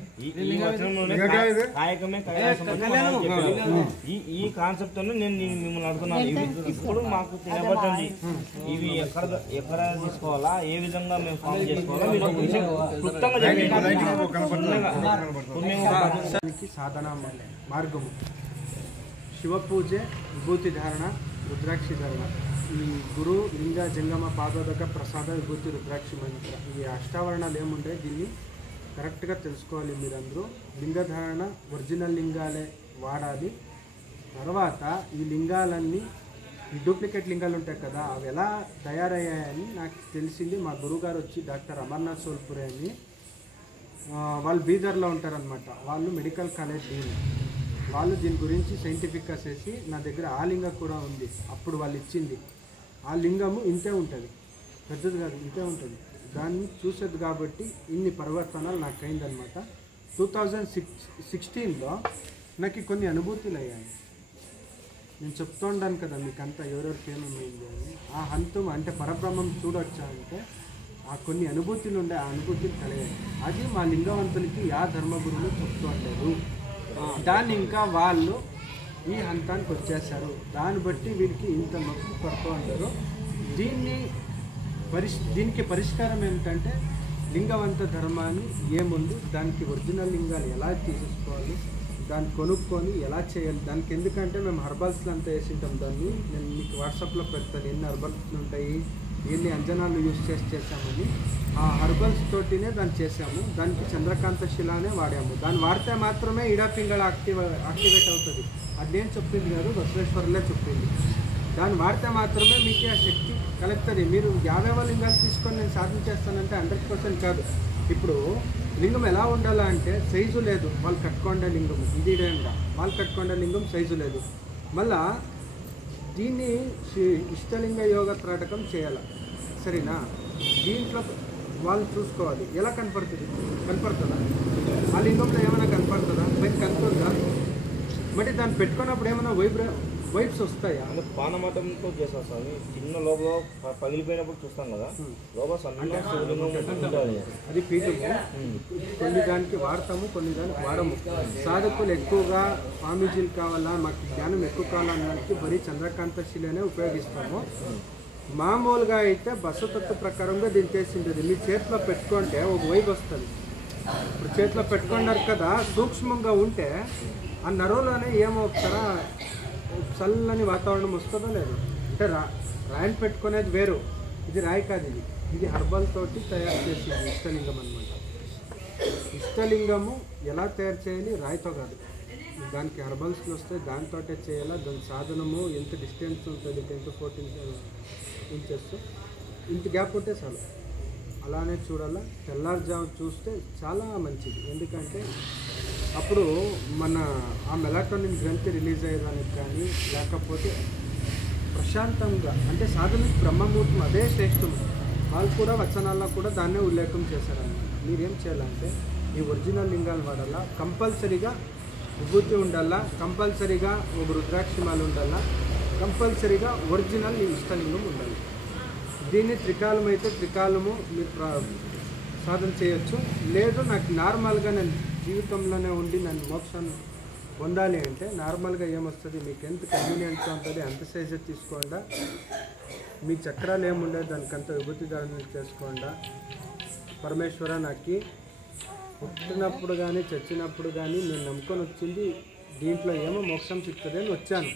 ఈ కాన్సెప్ట్ నేను మిమ్మల్ని అడుగుతున్నాను. ఇప్పుడు మాకు తెలియబడుతుంది ఇవి ఎక్కడ తీసుకోవాలా, ఏ విధంగా మేము ఫామ్ చేసుకోవాలా, మీరు ఒక విషయం క్లుప్తంగా చెప్పండి. సాధన మార్గము శివ పూజ, విభూతి ధారణ, రుద్రాక్షి ధారణ, ఈ గురు లింగ జంగమ పాదోదక ప్రసాద విభూతి రుద్రాక్షి మంత్ర, ఈ అష్టావరణాలు ఏముండే దీన్ని కరెక్ట్గా తెలుసుకోవాలి మీరందరూ. లింగధారణ ఒరిజినల్ లింగాలే వాడాలి. తర్వాత ఈ లింగాలన్నీ ఈ డూప్లికేట్ లింగాలు ఉంటాయి కదా, అవి ఎలా తయారయ్యాయని నాకు తెలిసింది. మా గురువుగారు వచ్చి డాక్టర్ అమర్నాథ్ సోల్పురే అని, వాళ్ళు బీదర్లో ఉంటారనమాట. వాళ్ళు మెడికల్ కాలేజ్ డీన్. వాళ్ళు దీని గురించి సైంటిఫిక్గా చేసి నా దగ్గర ఆ లింగం కూడా ఉంది. అప్పుడు వాళ్ళు ఇచ్చింది ఆ లింగము ఇంతే ఉంటుంది, పెద్దది కాదు, ఇంతే ఉంటుంది. దాన్ని చూసేది కాబట్టి ఇన్ని పరివర్తనాలు నాకు అయిందనమాట. 2016లో నాకు కొన్ని అనుభూతులు అయ్యాయి. నేను చెప్తూ ఉంటాను కదా మీకంతా ఎవరెవరికి ఏమైంది అని. ఆ హంతం అంటే పరబ్రహ్మం చూడొచ్చా అంటే ఆ కొన్ని అనుభూతులు ఉండే, ఆ అనుభూతులు కలిగాయి. అది మా లింగవంతులకి యా ధర్మగురువులు చెప్తూ ఉండేది. దాన్ని ఇంకా వాళ్ళు ఈ హంతానికి వచ్చేసారు. దాన్ని బట్టి వీరికి ఇంత నొప్పి పడుతూ ఉంటారు. దీనికి పరిష్కారం ఏమిటంటే లింగవంత ధర్మాన్ని ఏముంది, దానికి ఒరిజినల్ లింగాలు ఎలా తీసుకోవాలి, దాన్ని కొనుక్కొని ఎలా చేయాలి. దానికి ఎందుకంటే మేము హర్బల్స్లో అంతా వేసింటాం. దాన్ని నేను మీకు వాట్సాప్లో పెడతాను ఎన్ని హర్బల్స్ ఉంటాయి, ఎన్ని అంజనాలు యూజ్ చేసామని. ఆ హర్బల్స్ తోటినే దాన్ని చేసాము. దానికి చంద్రకాంత శిలానే వాడాము. దాన్ని వాడితే మాత్రమే ఇడాపింగళ యాక్టివేట్ అవుతుంది. అది నేను చెప్పింది కాదు, బసవేశ్వరులే చెప్పింది. దాన్ని వాడితే మాత్రమే మీకు ఆ శక్తి కలుగుతుంది. మీరు 50 లింగాలు తీసుకొని నేను సాధన చేస్తానంటే 100% కాదు. ఇప్పుడు లింగం ఎలా ఉండాలా అంటే సైజు లేదు, వాళ్ళు కట్టుకోండే లింగం ఇది వాళ్ళు కట్టుకోండే లింగం సైజు లేదు. మళ్ళా దీన్ని ఇష్టలింగ యోగ త్రాటకం చేయాలి, సరేనా? దీంట్లో వాళ్ళు చూసుకోవాలి ఎలా కనపడుతుందా, ఆ లింగంలో ఏమైనా కనపడుతుందా, బయట కనపడుతుందా? మరి దాన్ని పెట్టుకున్నప్పుడు ఏమైనా వైబ్స్ వస్తాయా? అంటే పానమతంతో చేస్తాం సార్. చిన్న లోపల పగిలిపోయినప్పుడు చూస్తాం కదా, లోపల అది పీఠము. కొన్ని దానికి వాడతాము, కొన్ని దానికి వాడము. సాధకులు ఎక్కువగా స్వామీజీలు కావాలా, మాకు జ్ఞానం ఎక్కువ కావాలన్నదానికి బరీ చంద్రకాంత శిలనే ఉపయోగిస్తాము. మామూలుగా అయితే బసతత్వ ప్రకారంగా దీన్ని చేసింటుంది. మీ చేతిలో పెట్టుకుంటే ఒక వైబ్ వస్తుంది. ఇప్పుడు చేతిలో పెట్టుకున్నారు కదా, సూక్ష్మంగా ఉంటే ఆ నరువులోనే ఏమవుతారా చల్లని వాతావరణం వస్తుందో లేదు. అంటే రాయిని పెట్టుకునేది వేరు, ఇది రాయి కాదు, ఇది హర్బల్ తోటి తయారు చేసేది ఇష్టలింగం అనమాట. ఇష్టలింగము ఎలా తయారు చేయాలి, రాయితో కాదు. దానికి హర్బల్స్లో వస్తే దాంతో చేయాలా. దాని సాధనము ఎంత డిస్టెన్స్ ఉంటుంది, 10-14 ఇంచెస్, ఇంత గ్యాప్ ఉంటే చాలు. అలానే చూడాలా. తెల్లారుజాము చూస్తే చాలా మంచిది. ఎందుకంటే అప్పుడు మన ఆ మెలాటోనిన్ గ్రంథి రిలీజ్ అయ్యేదానికి కానీ లేకపోతే ప్రశాంతంగా అంటే సాధనకి బ్రహ్మముహూర్తం అదే శ్రేష్టం. వాళ్ళు కూడా వచనాల్లో కూడా దాన్నే ఉల్లేఖం చేశారన్నమాట. మీరేం చేయాలంటే ఈ ఒరిజినల్ లింగాలు వాడాలా, కంపల్సరీగా విభూతి ఉండాలా, కంపల్సరీగా ఒక రుద్రాక్షిమాలు ఉండాలా, కంపల్సరీగా ఒరిజినల్ మీ ఇష్టలింగం ఉండాలి. దీన్ని త్రికాలం అయితే త్రికాలము మీరు సాధన చేయొచ్చు. లేదు నాకు నార్మల్గా నేను జీవితంలోనే ఉండి నన్ను మోక్షాన్ని పొందాలి అంటే నార్మల్గా ఏమొస్తుంది, మీకు ఎంత కన్వీనియంట్గా ఉంటుంది అంత సైజే తీసుకోండా, మీ చక్రాలు ఏముండదు దానికంత విభూతి ధారణ చేసుకోండా. పరమేశ్వర నాకు పుట్టినప్పుడు కానీ చచ్చినప్పుడు కానీ నేను నమ్ముకొని వచ్చింది దీంట్లో ఏమో మోక్షం సిక్కుతుంది అని వచ్చాను.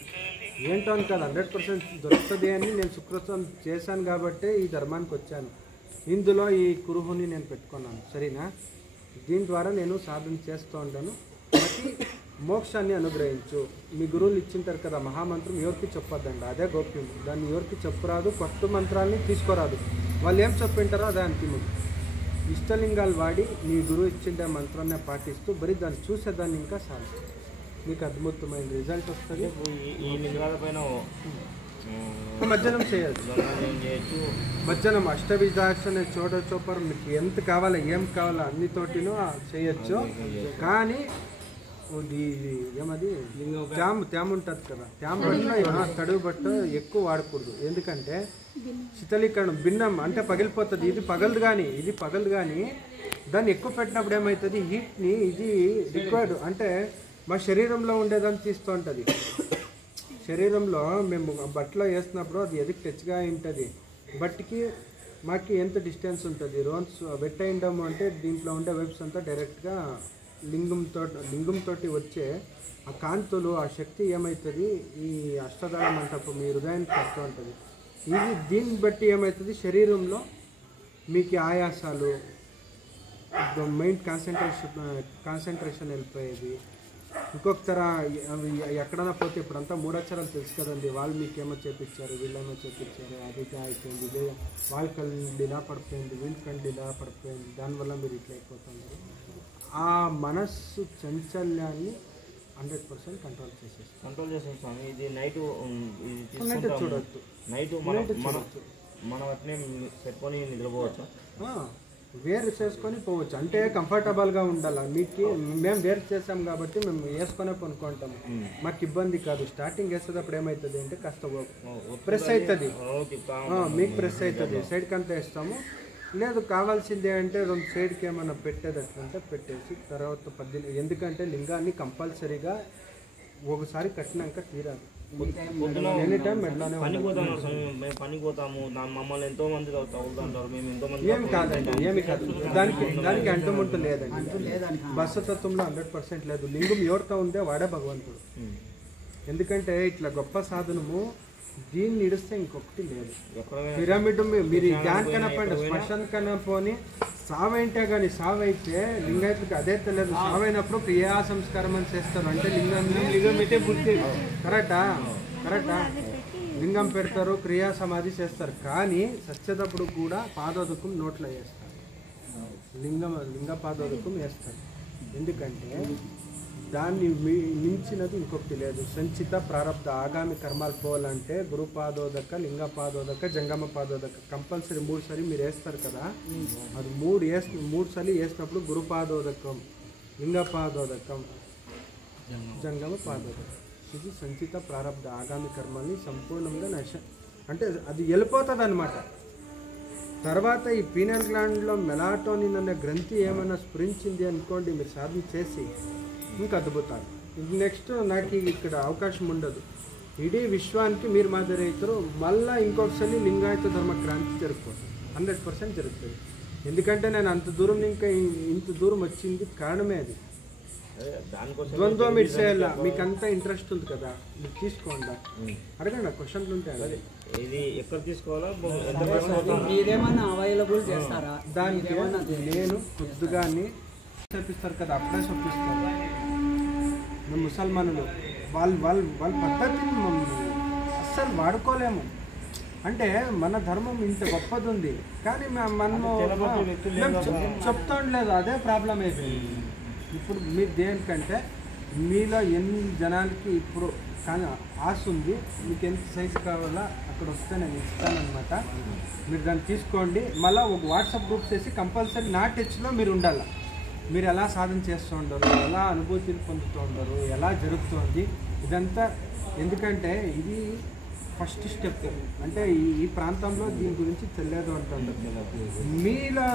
ఏంటో అని కాదు, 100% దొరుకుతుంది అని నేను సుకృతం చేశాను కాబట్టే ఈ ధర్మానికి వచ్చాను. ఇందులో ఈ కురుహుని నేను పెట్టుకున్నాను, సరేనా? దీని ద్వారా నేను సాధన చేస్తూ ఉంటాను. ప్రతి మోక్షాన్ని అనుగ్రహించు. మీ గురువులు ఇచ్చింటారు కదా మహామంత్రం, ఎవరికి చెప్పొద్దండి, అదే గోప్యం. దాన్ని ఎవరికి చెప్పరాదు, కొత్త మంత్రాన్ని తీసుకోరాదు. వాళ్ళు ఏం చెప్పింటారో అదే అంతిమం. ఇష్టలింగాలు వాడి మీ గురువు ఇచ్చిండే మంత్రాన్ని పాటిస్తూ బరీ దాన్ని చూసేదాన్ని ఇంకా చాలు, మీకు అద్భుతమైన రిజల్ట్ వస్తుంది. ఈ లింగాల పైన మజ్జనం చేయొచ్చు. మజ్జనం అష్టవిధాక్షణ చోట చోపర్ మీకు ఎంత కావాలో ఏం కావాలో అన్నితోటినూ చేయొచ్చు. కానీ ఇది ఏమది తేమ ఉంటుంది కదా, తేమ బట్ట తడుగు బట్ట ఎక్కువ వాడకూడదు. ఎందుకంటే శీతలీకరణం భిన్నం అంటే పగిలిపోతుంది. ఇది పగలదు కానీ దాన్ని ఎక్కువ పెట్టినప్పుడు ఏమవుతుంది, హీట్ని ఇది రిక్వైర్డ్ అంటే మా శరీరంలో ఉండేదాన్ని తీస్తూ ఉంటుంది. శరీరంలో మేము బట్టలో వేసినప్పుడు అది ఎదుగు టచ్గా ఉంటుంది. బట్టికి మాకు ఎంత డిస్టెన్స్ ఉంటుంది, రోన్స్ వెట్ అయిండము అంటే దీంట్లో ఉండే వెబ్స్ అంతా డైరెక్ట్గా లింగంతో వచ్చే ఆ కాంతులు ఆ శక్తి ఏమవుతుంది ఈ అష్టదళ మంటపం మీ హృదయానికి పడుతూ ఉంటుంది. ఇది దీన్ని బట్టి ఏమవుతుంది శరీరంలో మీకు ఆయాసాలు, మైండ్ కాన్సన్ట్రేషన్ వెళ్ళిపోయేది. ఇంకొక తర ఎక్కడైనా పోతే ఇప్పుడంతా మూడాచారాలు తెలుసు కదండి, వాళ్ళు మీకు ఏమో చేపించారు, వీళ్ళేమో చేపించారు, అది అయిపోయింది, ఇదే వాళ్ళ కళ్ళు ఇలా పడిపోయింది, వీళ్ళ కళ్ళు ఇలా పడిపోయింది, దానివల్ల మీరు ఇట్లా అయిపోతున్నారు. ఆ మనస్సు చంచల్యాన్ని 100% కంట్రోల్ చేసేస్తాం. స్వామి. ఇది నైట్ చూడొచ్చు, నైట్ మనం అట్నే పెట్టుకొని నిద్రపోవచ్చు, వేరు చేసుకొని పోవచ్చు. అంటే కంఫర్టబుల్గా ఉండాలి. మీకు మేము వేరు చేసాం కాబట్టి మేము వేసుకొనే కొనుక్కుంటాము, మాకు ఇబ్బంది కాదు. స్టార్టింగ్ వేసేటప్పుడు ఏమవుతుంది అంటే కాస్త ప్రెస్ అవుతుంది, మీకు ప్రెస్ అవుతుంది, సైడ్కి అంతా వేస్తాము. లేదు కావాల్సిందే అంటే 2 సైడ్కి ఏమైనా పెట్టేది అట్లంటే పెట్టేసి తర్వాత 18. ఎందుకంటే లింగాన్ని కంపల్సరీగా ఒకసారి కట్టినాక తీరాలి. ఎనీ టైం మెడలోనే పనికి పోతాము, మమ్మల్ని ఎంతో మంది తగ్గుతుంటారు, మేము ఎంతో మంది. ఏమి కాదు దానికి అంటుముంటు లేదండి. బస్సతత్వంలో 100% లేదు. లింగం ఎవరితో ఉందే వాడే భగవంతుడు. ఎందుకంటే ఇట్లా గొప్ప సాధనము దీన్ని ఇడిస్తే ఇంకొకటి లేదు. పిరమిడ్ మీరు ధ్యాన్ కనపండి, శ్మశాన్ కనపోని సావైంటే కానీ సావైతే లింగాయతుడికి అదే తెలియదు. సావైనప్పుడు క్రియా సంస్కారం అని చేస్తారు, అంటే లింగం పెట్టే బుద్ధి కరెక్టా లింగం పెడతారు, క్రియా సమాధి చేస్తారు. కానీ సచ్చేటప్పుడు కూడా పాదోదకం నోట్లో వేస్తారు, లింగ పాదోదకం వేస్తారు. ఎందుకంటే దాన్ని మించినది ఇంకొకటి లేదు. సంచిత ప్రారంభ ఆగామి కర్మాలు పోవాలంటే గురుపాదోదక, లింగ పాదోదక, జంగమ పాదోదక కంపల్సరీ 3 సారి మీరు వేస్తారు కదా. అది 3 సార్లు వేసినప్పుడు గురుపాదోదకం, లింగ పాదోదకం, జంగమ పాదోదకం. ఇది సంచిత ప్రారంభ ఆగామి కర్మాల్ని సంపూర్ణంగా అంటే అది వెళ్ళిపోతుంది అన్నమాట. తర్వాత ఈ పీనల్ గ్లాండ్లో మెలాటోనిన్ అనే గ్రంథి ఏమైనా స్ఫురించింది అనుకోండి, మీరు సాధన చేసి ఇంకా అద్భుతాలు. నెక్స్ట్ నాకు ఇక్కడ అవకాశం ఉండదు. ఇడీ విశ్వానికి మీరు మాదిరి అవుతారు. మళ్ళీ ఇంకొకసారి లింగాయత ధర్మ క్రాంతి జరుగుతుంది, 100% జరుగుతుంది. ఎందుకంటే నేను అంత దూరం ఇంకా ఇంత దూరం వచ్చింది కారణమే అది. ద్వంద్వ మీరు చేయాల, మీకు అంతా ఇంట్రెస్ట్ ఉంది కదా, మీరు తీసుకోండి. అడగండి, క్వశ్చన్లు ఉంటాయి. ఇది ఎక్కడ తీసుకోవాలా, మీరేమన్నా అవైలబుల్ చేస్తారా? దానికి నేను కొద్దిగాని చూపిస్తారు కదా, అప్పుడే చూపిస్తారు. మేము ముసల్మానులు వాళ్ళ పద్ధతిని అస్సలు వాడుకోలేము. అంటే మన ధర్మం ఇంత గొప్పది ఉంది, కానీ మనము చెప్తా ఉండలేదు. అదే ప్రాబ్లం అయిపోయింది. ఇప్పుడు మీరు దేనికంటే మీలో ఎన్ని జనాలకి ఇప్పుడు కానీ ఆశ ఉంది, మీకు ఎంత సైజు కావాలా అక్కడ వస్తే నేను ఇస్తానమాట. మీరు దాన్ని తీసుకోండి. మళ్ళీ ఒక వాట్సాప్ గ్రూప్స్ వేసి కంపల్సరీ నా టచ్లో మీరు ఉండాలి. మీరు ఎలా సాధన చేస్తూ ఉండరు, ఎలా అనుభూతిని పొందుతూ ఉండరు, ఎలా జరుగుతుంది ఇదంతా. ఎందుకంటే ఇది ఫస్ట్ స్టెప్. అంటే ఈ ప్రాంతంలో దీని గురించి తెలియదు అంటుంటారు. మీలో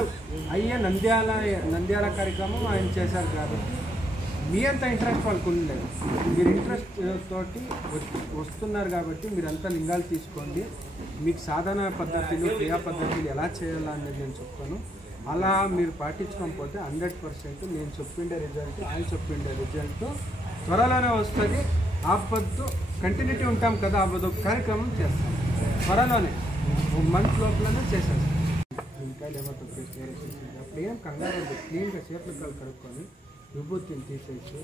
అయ్యే నంద్యాల కార్యక్రమం ఆయన చేశారు కాదు, మీ అంత ఇంట్రెస్ట్ వాళ్ళకు ఉండలేదు. మీరు ఇంట్రెస్ట్ తోటి వస్తున్నారు కాబట్టి మీరంతా లింగాలు తీసుకోండి. మీకు సాధన పద్ధతులు, క్రియా పద్ధతులు ఎలా చేయాలా అనేది నేను చెప్తాను. అలా మీరు పాటించకపోతే 100% నేను చెప్పిండే రిజల్ట్, ఆయన చెప్పిండే రిజల్ట్ త్వరలోనే వస్తుంది. ఆపద్దు కంటిన్యూటీ ఉంటాం కదా, ఆపద్దు కార్యక్రమం చేస్తాం త్వరలోనే, 1 మంత్ లోపలనే చేసేస్తాం. ఇంకా ఏమవుతుంది అప్పుడు ఏం కంగారు క్లీన్గా చేతులు కాలు కడుక్కొని విభూతిని తీసేసి,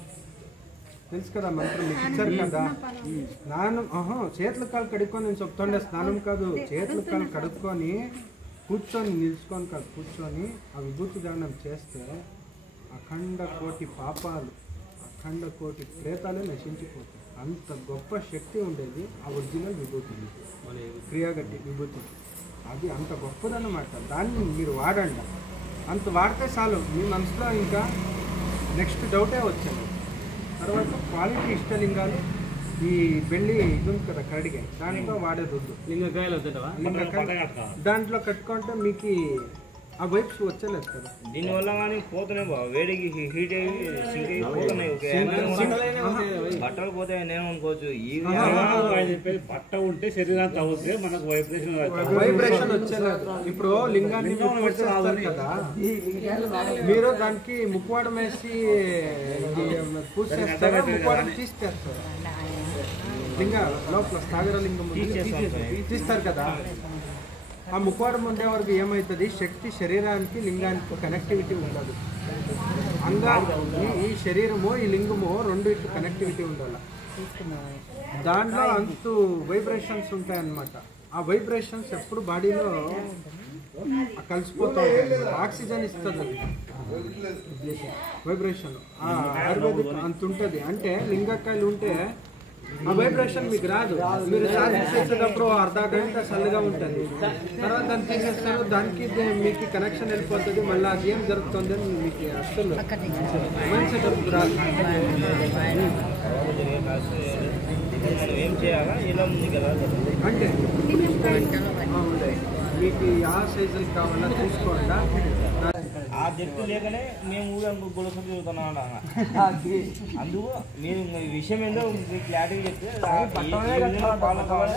తెలుసు కదా మంత్రం మీకు ఇచ్చారు కదా. స్నానం చేతులు కాలు కడుక్కొని నేను చెప్తుండే, స్నానం కాదు, చేతులు కాలు కడుక్కొని కూర్చొని నిలుచుకొని కాదు, కూర్చొని ఆ విభూతి దానం చేస్తే అఖండ కోటి పాపాలు, అఖండ కోటి ప్రేతాలే నశించిపోతాయి. అంత గొప్ప శక్తి ఉండేది ఆ ఒరిజినల్ విభూతి, మన క్రియాగట్టి విభూతి. అది అంత గొప్పదన్నమాట. దాన్ని మీరు వాడండి. అంత వాడితే చాలు. మీ మనసులో ఇంకా నెక్స్ట్ డౌటే వచ్చింది. తర్వాత క్వాలిటీ ఇష్టలింగాలు, ఈ బెల్లి ఇది ఉంది కదా కడిగే, దాంట్లో వాడేది వద్దు. లింగకాయలు దాంట్లో కట్టుకుంటే మీకు ఆ వైప్స్ వచ్చలేదు కదా. దీనివల్ల కానీ పోతున్నాయి బాబు, వేడికి హీట్ అయ్యి సింక్ అయ్యి పోతున్నాయి. బట్టలు పోతాయి నేను అనుకోవచ్చు. చెప్పేది బట్ట ఉంటే శరీరానికి తగ్గితే మనకు వైబ్రేషన్ వచ్చేలేదు. ఇప్పుడు లింగాన్ని పూజిస్తారు కదా, మీరు దానికి ముక్కువాడం వేసి పూజ చేస్తారా, ముక్కువాడం తీస్తారు. లింగ లోపల సాగర లింగం తీస్తారు కదా. ఆ ముక్కువాడం ఉండే వరకు ఏమవుతుంది, శక్తి శరీరానికి లింగానికి కనెక్టివిటీ ఉండదు. ఈ శరీరము ఈ లింగము రెండు ఇటు కనెక్టివిటీ ఉండాలి. దాంట్లో అంతు వైబ్రేషన్స్ ఉంటాయన్నమాట. ఆ వైబ్రేషన్స్ ఎప్పుడు బాడీలో కలిసిపోతూ ఉంటాయి. ఆక్సిజన్ ఇస్తుంది అది వైబ్రేషన్. ఆయుర్వేదిక్ అంత ఉంటుంది. అంటే లింగకాయలు ఉంటే ఆ వైబ్రేషన్ మీకు రాదు. మీరు సాధన చేసేటప్పుడు అర్ధ గంట చల్లగా ఉంటుంది, తర్వాత దాన్ని తీసేస్తారు, దానికి మీకు కనెక్షన్ వెళ్ళిపోతుంది. మళ్ళీ అది ఏం జరుగుతుంది అని మీకు అసలు మంచి జరుగుతు రాదు. ఏం చేయాలా ఇలా ఉంది కదా అంటే మీకు ఆ సైజులు కావాలా చూసుకోవాలా. ఆ జట్టు లేకనే మేము ఊరు గొడవ తిరుగుతున్నాం. అందుకు మీరు ఈ విషయం ఏందో మీకు క్లారిటీ చెప్తే ఫాలో కావాలి,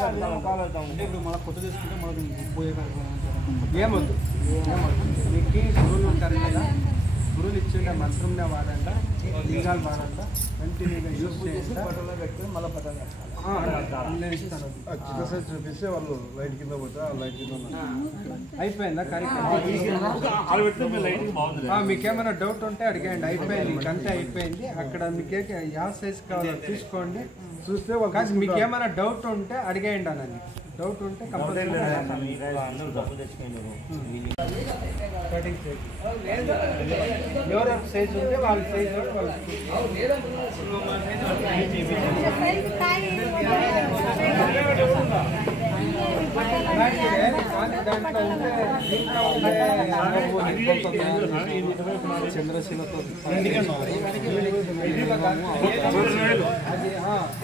ఫాలో అవుతాము. ఇప్పుడు మన కొత్త తీసుకుంటే మనకు ఏమొద్దు. మీకు గురువులు ఉంటారు కదా, గురువులు ఇచ్చిన మంత్రంనే వాడండి, లింగాలు వాడండి, కంటిన్యూగా యూజ్ చేయండి. మళ్ళీ పట్టాలి నేను ఇస్తాను. చిన్న సైజ్ చూపిస్తే వాళ్ళు లైట్ కింద పోతే ఆ లైట్ కింద అయిపోయిందా కార్యక్రమం? మీకేమైనా డౌట్ ఉంటే అడిగండి. అయిపోయింది, గంట అయిపోయింది. అక్కడ మీకే యా సైజ్ కావాలో తీసుకోండి, చూస్తే కాదు. మీకేమైనా డౌట్ ఉంటే అడిగేయండి అన్నది. డౌట్ ఉంటే కంపల్సరీ కటింగ్ సైజ్ ఎవరు సైజ్ ఉంటే వాళ్ళ సైజ్ చంద్రశీలతో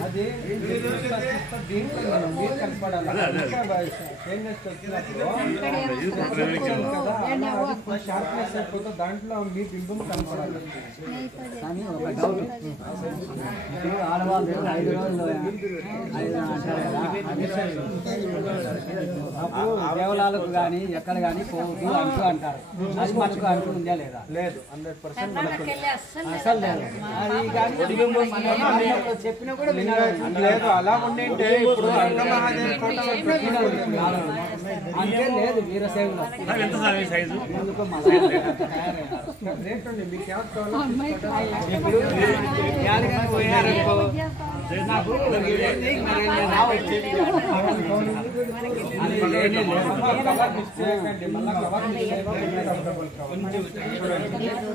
అది మీరు కనపడాలి. షార్ప్నెస్ అయిపోతే దాంట్లో మీ బింబం కనపడాలి. కానీ ఒక డౌట్, ఇప్పుడు ఆడవాళ్ళు 5 రోజులు అప్పుడు దేవాలయాలకు కానీ ఎక్కడ కానీ పోవద్దు అంటూ అంటారు. అది మనకు అంటూ ఉందా లేదా? లేదు, 100% అసలు లేదు. అది కానీ చెప్పినా కూడా లేదు. అలా ఉండింటే ఇప్పుడు అంటే లేదు. వీరసేవలో ఎందుకు రేట్ అండి మీకు ఎవరు ఇప్పుడు పోయారనుకో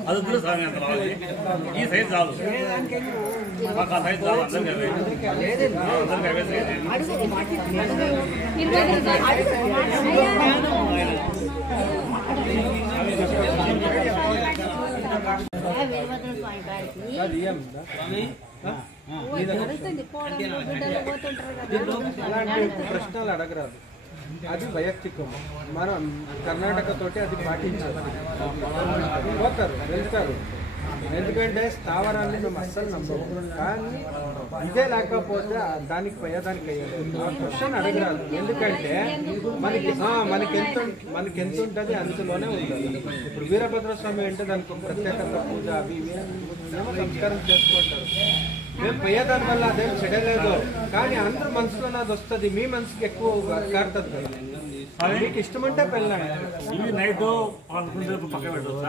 అది వద్దు స్వామి అంత రావాలి ఈ సైజ్ చాలు మాకు ఆ సైజ్ చాలు అందరికీ అవే సైజ్ అలాంటి ప్రశ్నలు అడగరాదు, అది వైయక్తికం. మనం కర్ణాటక తోటి అది పాటించాలి. పోతారు, వెళ్తారు. ఎందుకంటే స్థావరాన్ని మేము అస్సలు నమ్మము. కానీ ఇదే లేకపోతే దానికి పోయేదానికి అయ్యేది ఆ క్వశ్చన్ అడగరాదు. ఎందుకంటే మనకి ఎంత ఉంటుంది అందులోనే ఉంటుంది. ఇప్పుడు వీరభద్ర స్వామి అంటే దానికి ఒక ప్రత్యేకంగా పూజ అవి ఇవి ఏమో సంస్కారం చేసుకుంటారు. మేము పోయేదాని వల్ల అదేం చెడలేదు, కానీ అందరూ మనసులోనే అది వస్తుంది. మీ మనసుకి ఎక్కువ కారుతుంది కదా. మీకు ఇష్టమంటే పెళ్ళండి. ఇవి నైట్ పక్క పెట్టవచ్చు